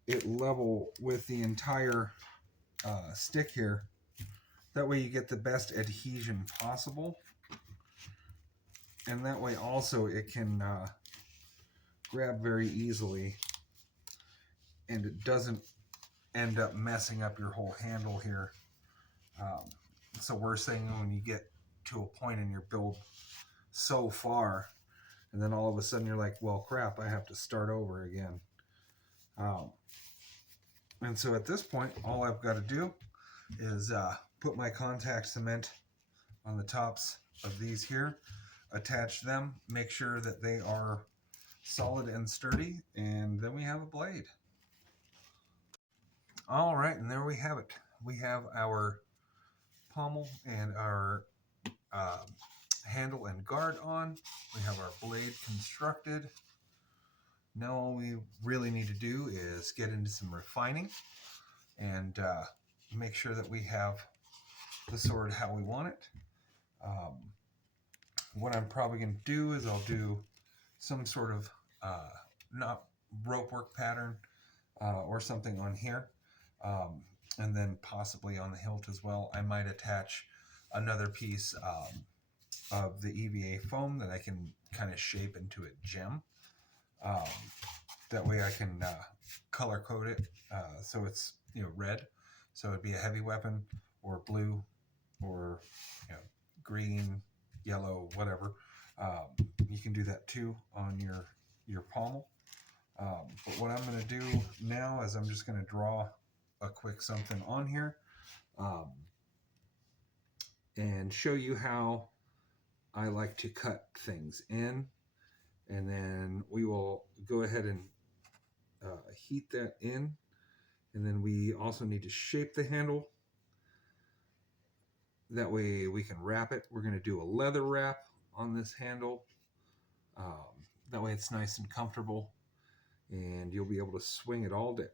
it level with the entire stick here. That way you get the best adhesion possible, and that way also it can grab very easily, and it doesn't end up messing up your whole handle here. It's the worst thing when you get to a point in your build so far, and then all of a sudden you're like, well, crap, I have to start over again. And so at this point, all I've got to do is put my contact cement on the tops of these here, attach them, make sure that they are solid and sturdy, and then we have a blade. All right, and there we have it. We have our pommel and our handle and guard on. We have our blade constructed. Now all we really need to do is get into some refining and make sure that we have the sword how we want it. What I'm probably going to do is I'll do some sort of not rope work pattern or something on here, and then possibly on the hilt as well. I might attach another piece of the EVA foam that I can kind of shape into a gem. That way I can color code it so it's red, so it'd be a heavy weapon, or blue, or green, yellow, whatever. You can do that too on your pommel. But what I'm going to do now is I'm just going to draw a quick something on here and show you how I like to cut things in, and then we will go ahead and heat that in, and then we also need to shape the handle. That way we can wrap it. We're going to do a leather wrap on this handle. That way it's nice and comfortable, and you'll be able to swing it all day.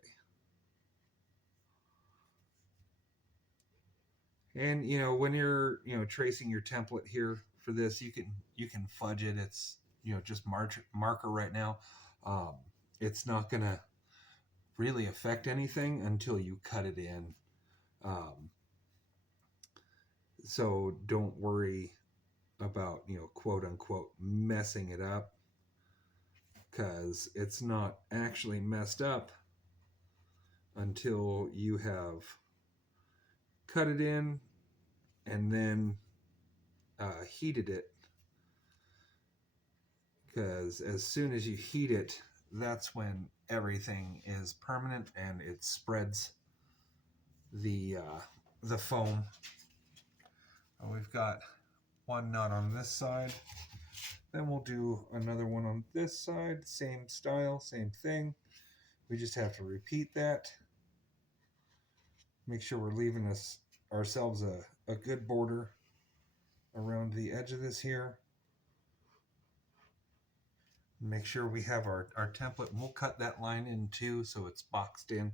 And when you're tracing your template here for this, you can fudge it. It's just marker right now. It's not gonna really affect anything until you cut it in. So don't worry about quote unquote messing it up, because it's not actually messed up until you have cut it in and then heated it. Because as soon as you heat it, that's when everything is permanent and it spreads the foam. We've got one nut on this side. Then we'll do another one on this side. Same style, same thing. We just have to repeat that. Make sure we're leaving ourselves a good border around the edge of this here. Make sure we have our template. We'll cut that line in too so it's boxed in.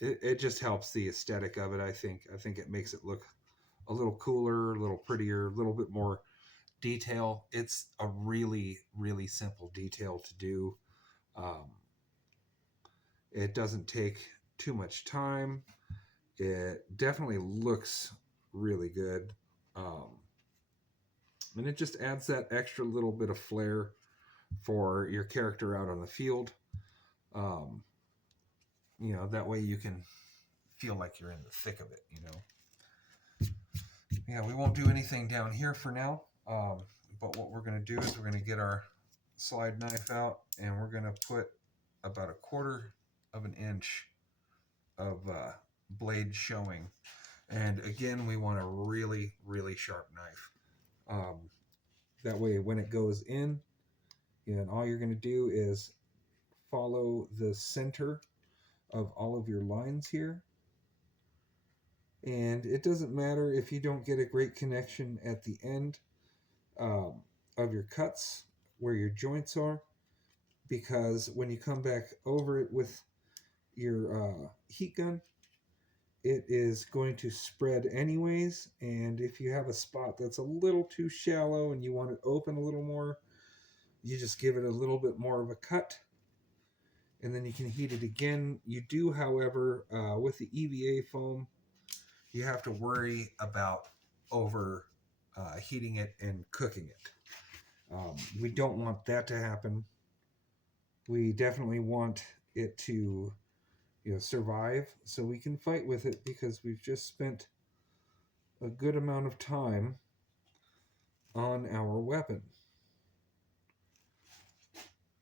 It just helps the aesthetic of it, I think. I think it makes it look a little cooler, a little prettier, a little bit more detail. It's a really, really simple detail to do. It doesn't take too much time. It definitely looks really good. And it just adds that extra little bit of flair for your character out on the field. You know, that way you can feel like you're in the thick of it, you know. Yeah, we won't do anything down here for now. But what we're going to do is we're going to get our slide knife out and we're going to put about 1/4 of an inch of blade showing. And again, we want a really, really sharp knife. That way when it goes in, and all you're going to do is follow the center of all of your lines here. And it doesn't matter if you don't get a great connection at the end of your cuts where your joints are, because when you come back over it with your heat gun, it is going to spread anyways. And if you have a spot that's a little too shallow and you want it open a little more, you just give it a little bit more of a cut and then you can heat it again. You do, however, with the EVA foam, you have to worry about over heating it and cooking it. We don't want that to happen. We definitely want it to, you know, survive so we can fight with it, because we've just spent a good amount of time on our weapon.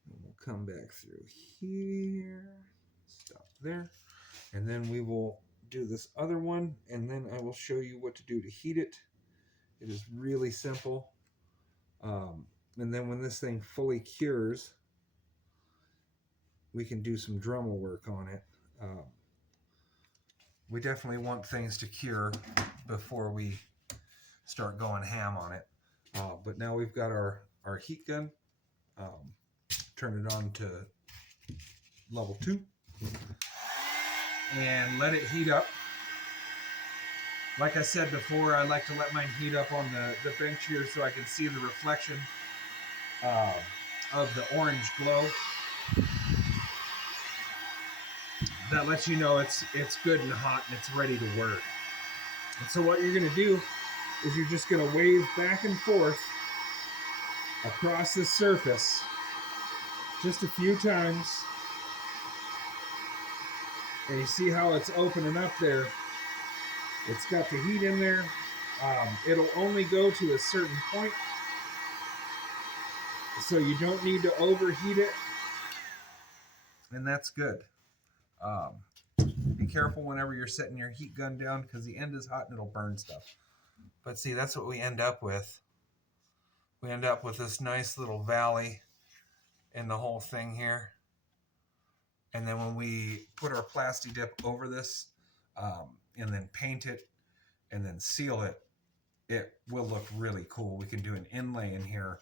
And we'll come back through here, stop there, and then we will do this other one, and then I will show you what to do to heat it. It is really simple. And then when this thing fully cures, we can do some Dremel work on it. We definitely want things to cure before we start going ham on it. But now we've got our heat gun. Turn it on to level 2 and let it heat up. Like I said before, I like to let mine heat up on the bench here so I can see the reflection of the orange glow. That lets you know it's good and hot and it's ready to work. And so what you're going to do is you're just going to wave back and forth across the surface just a few times. And you see how it's opening up there. It's got the heat in there. It'll only go to a certain point, so you don't need to overheat it. And that's good. Be careful whenever you're setting your heat gun down, because the end is hot and it'll burn stuff. But see, that's what we end up with. We end up with this nice little valley in the whole thing here. And then when we put our Plasti Dip over this, and then paint it and then seal it, it will look really cool. We can do an inlay in here.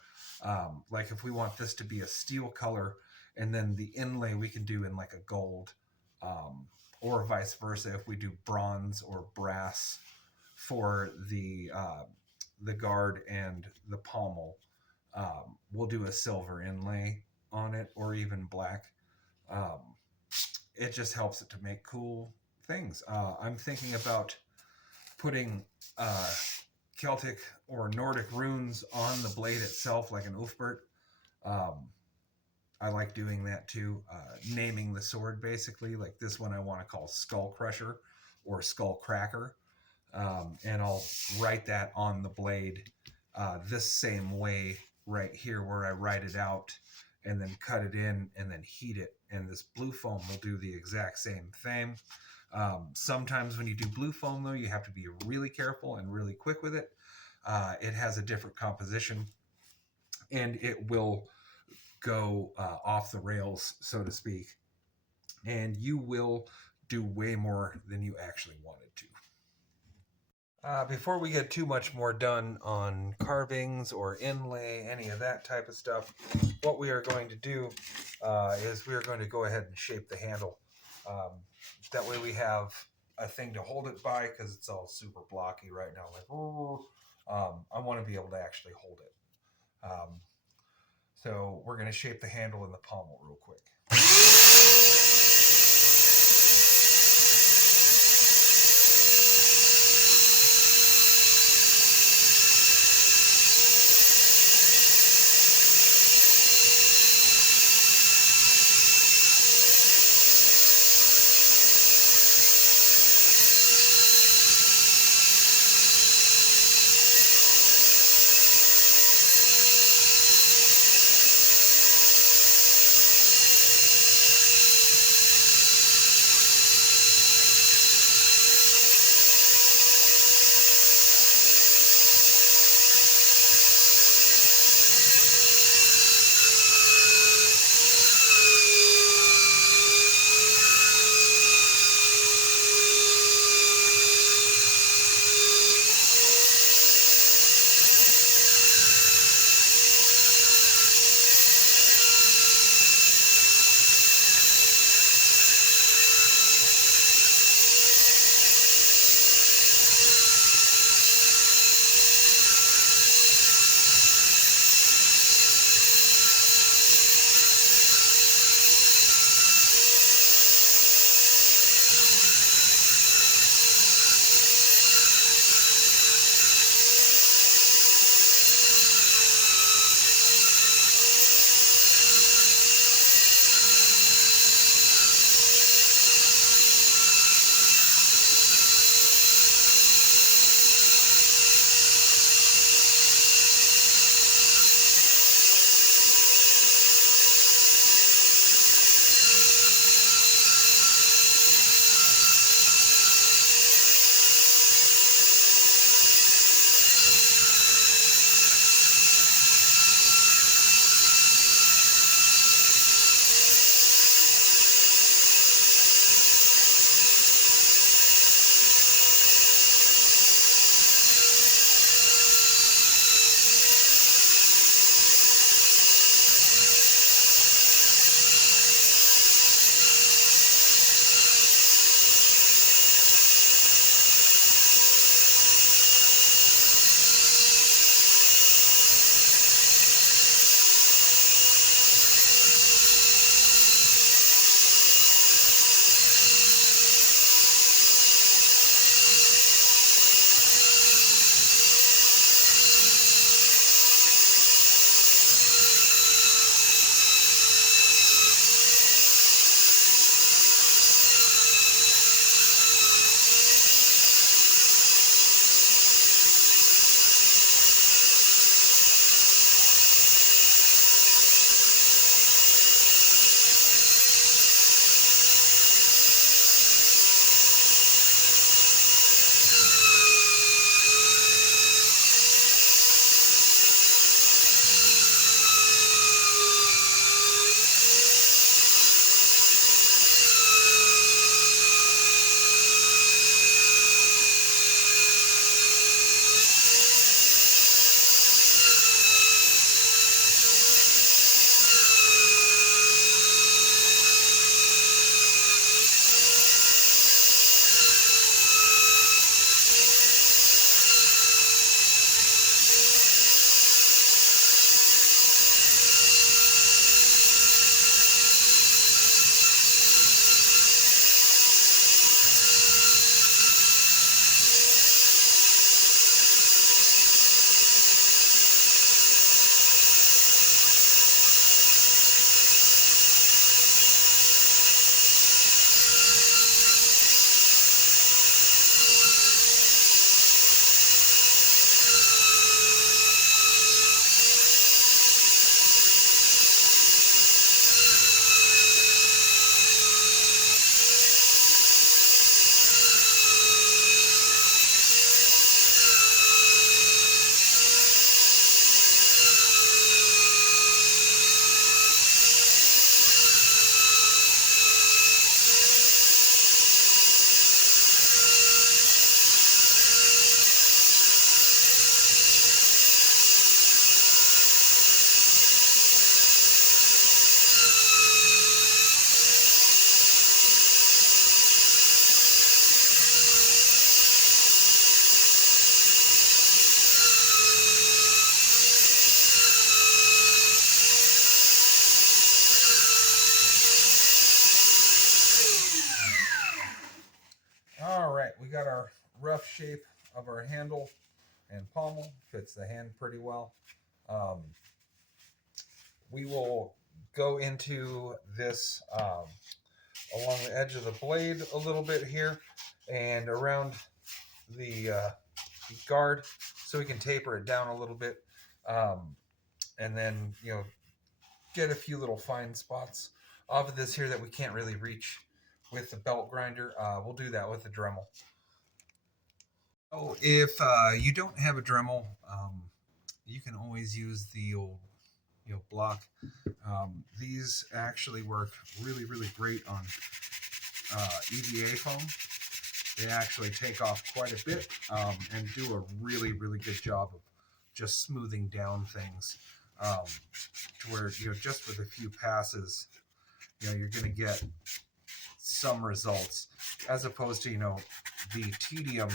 Like if we want this to be a steel color, and then the inlay we can do in like a gold, or vice versa. If we do bronze or brass for the guard and the pommel, we'll do a silver inlay on it, or even black. It just helps it to make cool things. I'm thinking about putting Celtic or Nordic runes on the blade itself, like an Ulfbert. I like doing that too, naming the sword basically. Like this one I want to call Skull Crusher or Skull Cracker. And I'll write that on the blade this same way right here where I write it out and then cut it in and then heat it. And this blue foam will do the exact same thing. Sometimes when you do blue foam though, you have to be really careful and really quick with it. It has a different composition and it will go off the rails, so to speak, and you will do way more than you actually wanted to. Before we get too much more done on carvings or inlay, any of that type of stuff, what we are going to do is we are going to go ahead and shape the handle. That way we have a thing to hold it by, because it's all super blocky right now. Like, I want to be able to actually hold it. So we're going to shape the handle and the pommel real quick. All right, we got our rough shape of our handle and pommel. Fits the hand pretty well. We will go into this along the edge of the blade a little bit here and around the guard so we can taper it down a little bit, and then get a few little fine spots off of this here that we can't really reach with the belt grinder. We'll do that with the Dremel. Oh, if you don't have a Dremel, you can always use the old block. These actually work really great on EVA foam. They actually take off quite a bit and do a really good job of just smoothing down things, to where just with a few passes you're going to get some results, as opposed to the tedium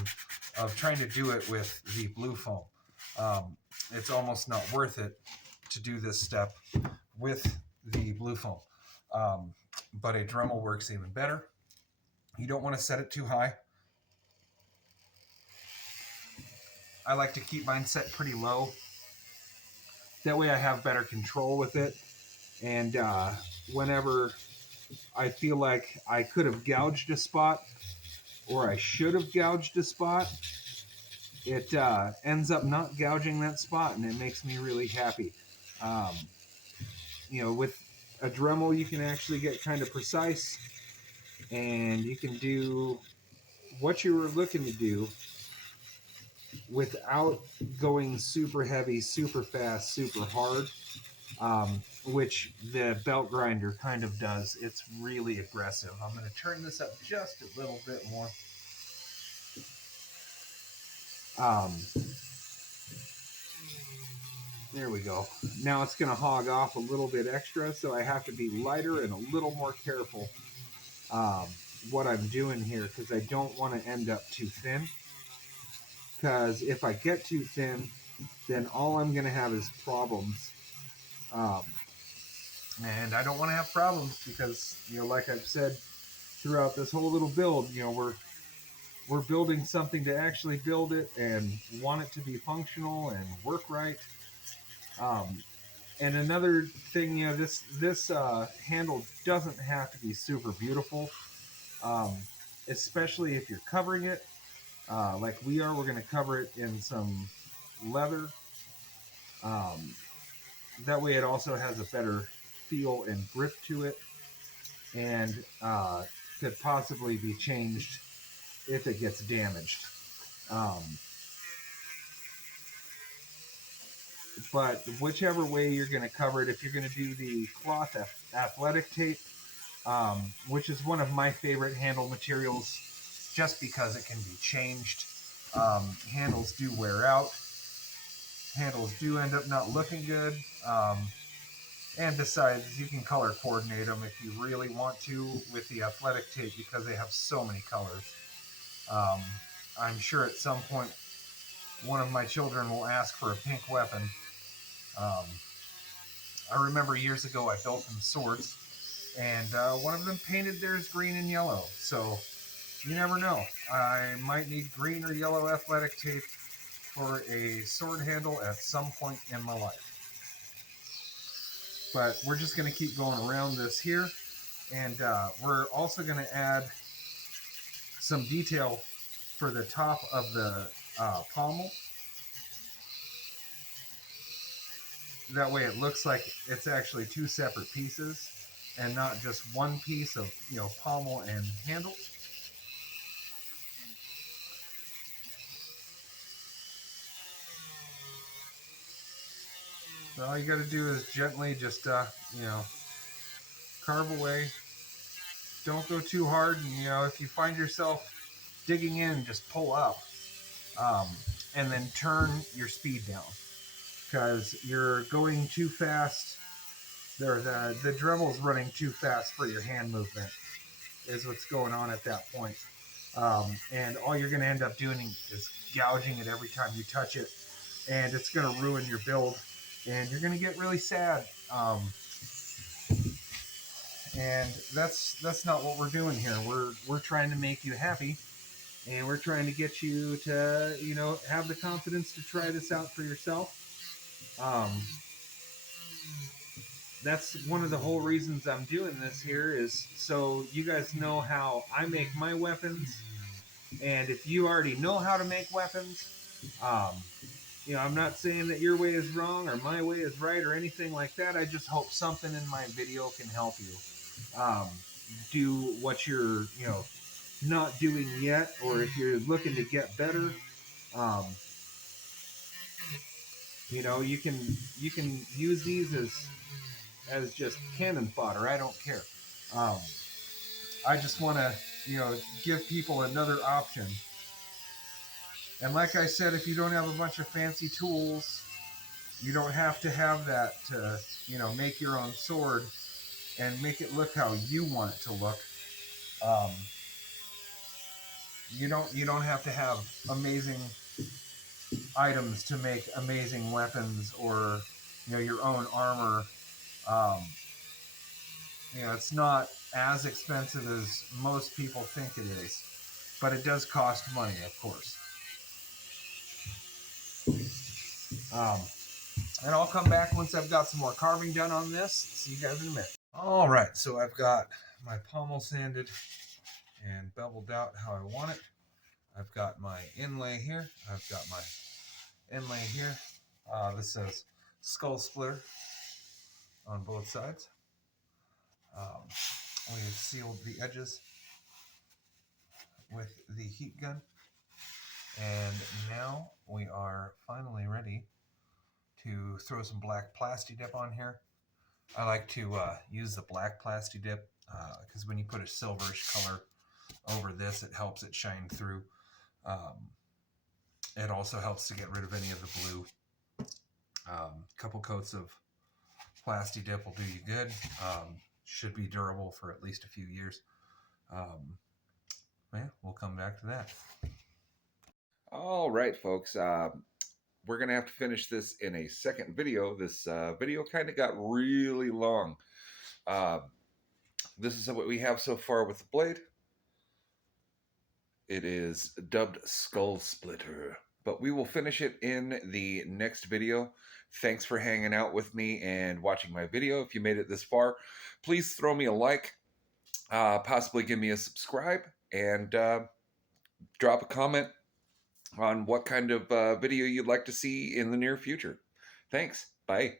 of trying to do it with the blue foam. It's almost not worth it to do this step with the blue foam, but a Dremel works even better. You don't want to set it too high. I like to keep mine set pretty low. That way I have better control with it. And whenever I feel like I could have gouged a spot, or I should have gouged a spot, it ends up not gouging that spot, and it makes me really happy. With a Dremel, you can actually get kind of precise, and you can do what you were looking to do without going super heavy, super fast, super hard, which the belt grinder kind of does. It's really aggressive. I'm going to turn this up just a little bit more. There we go. Now it's going to hog off a little bit extra, so I have to be lighter and a little more careful what I'm doing here, because I don't want to end up too thin. Because if I get too thin, then all I'm going to have is problems. And I don't want to have problems, because, like I've said throughout this whole little build, we're building something to actually build it and want it to be functional and work right. And another thing, this handle doesn't have to be super beautiful, especially if you're covering it. Like we are, we're going to cover it in some leather. That way it also has a better feel and grip to it, and could possibly be changed if it gets damaged. But whichever way you're going to cover it, if you're going to do the cloth athletic tape, which is one of my favorite handle materials, just because it can be changed. Handles do wear out. Handles do end up not looking good. And besides, you can color coordinate them if you really want to with the athletic tape, because they have so many colors. I'm sure at some point one of my children will ask for a pink weapon. I remember years ago I built some swords, and one of them painted theirs green and yellow. So you never know. I might need green or yellow athletic tape for a sword handle at some point in my life. But we're just going to keep going around this here, and we're also going to add some detail for the top of the pommel. That way it looks like it's actually two separate pieces and not just one piece of pommel and handle. So all you got to do is gently just carve away. Don't go too hard, and if you find yourself digging in, just pull up, and then turn your speed down, because you're going too fast. The Dremmel's running too fast for your hand movement, is what's going on at that point. And all you're going to end up doing is gouging it every time you touch it, and it's going to ruin your build, and you're going to get really sad. And that's not what we're doing here. We're trying to make you happy, and we're trying to get you to, you know, have the confidence to try this out for yourself. That's one of the whole reasons I'm doing this here, is so you guys know how I make my weapons. And if you already know how to make weapons, um, you know, I'm not saying that your way is wrong or my way is right or anything like that. I just hope something in my video can help you do what you're, you know, not doing yet, or if you're looking to get better. Um, you know, you can use these as just cannon fodder. I don't care. Um, I just want to, you know, give people another option. And like I said, if you don't have a bunch of fancy tools, you don't have to have that to, you know, make your own sword and make it look how you want it to look. Um, you don't have to have amazing items to make amazing weapons, or, you know, your own armor. Um, you know, it's not as expensive as most people think it is, but it does cost money, of course. And I'll come back once I've got some more carving done on this. See you guys in a minute. All right, so I've got my pommel sanded and beveled out how I want it. I've got my inlay here. I've got my inlay here. This says skull splitter on both sides. We've sealed the edges with the heat gun. And now we are finally ready to throw some black plasti dip on here. I like to use the black plasti dip because when you put a silverish color over this, it helps it shine through. It also helps to get rid of any of the blue. Couple coats of plasti dip will do you good. Should be durable for at least a few years. Yeah, we'll come back to that. All right, folks. We're going to have to finish this in a second video. This video kind of got really long. This is what we have so far with the blade. It is dubbed Skull Splitter, but we will finish it in the next video. Thanks for hanging out with me and watching my video. If you made it this far, please throw me a like, possibly give me a subscribe, and drop a comment on what kind of video you'd like to see in the near future. Thanks. Bye.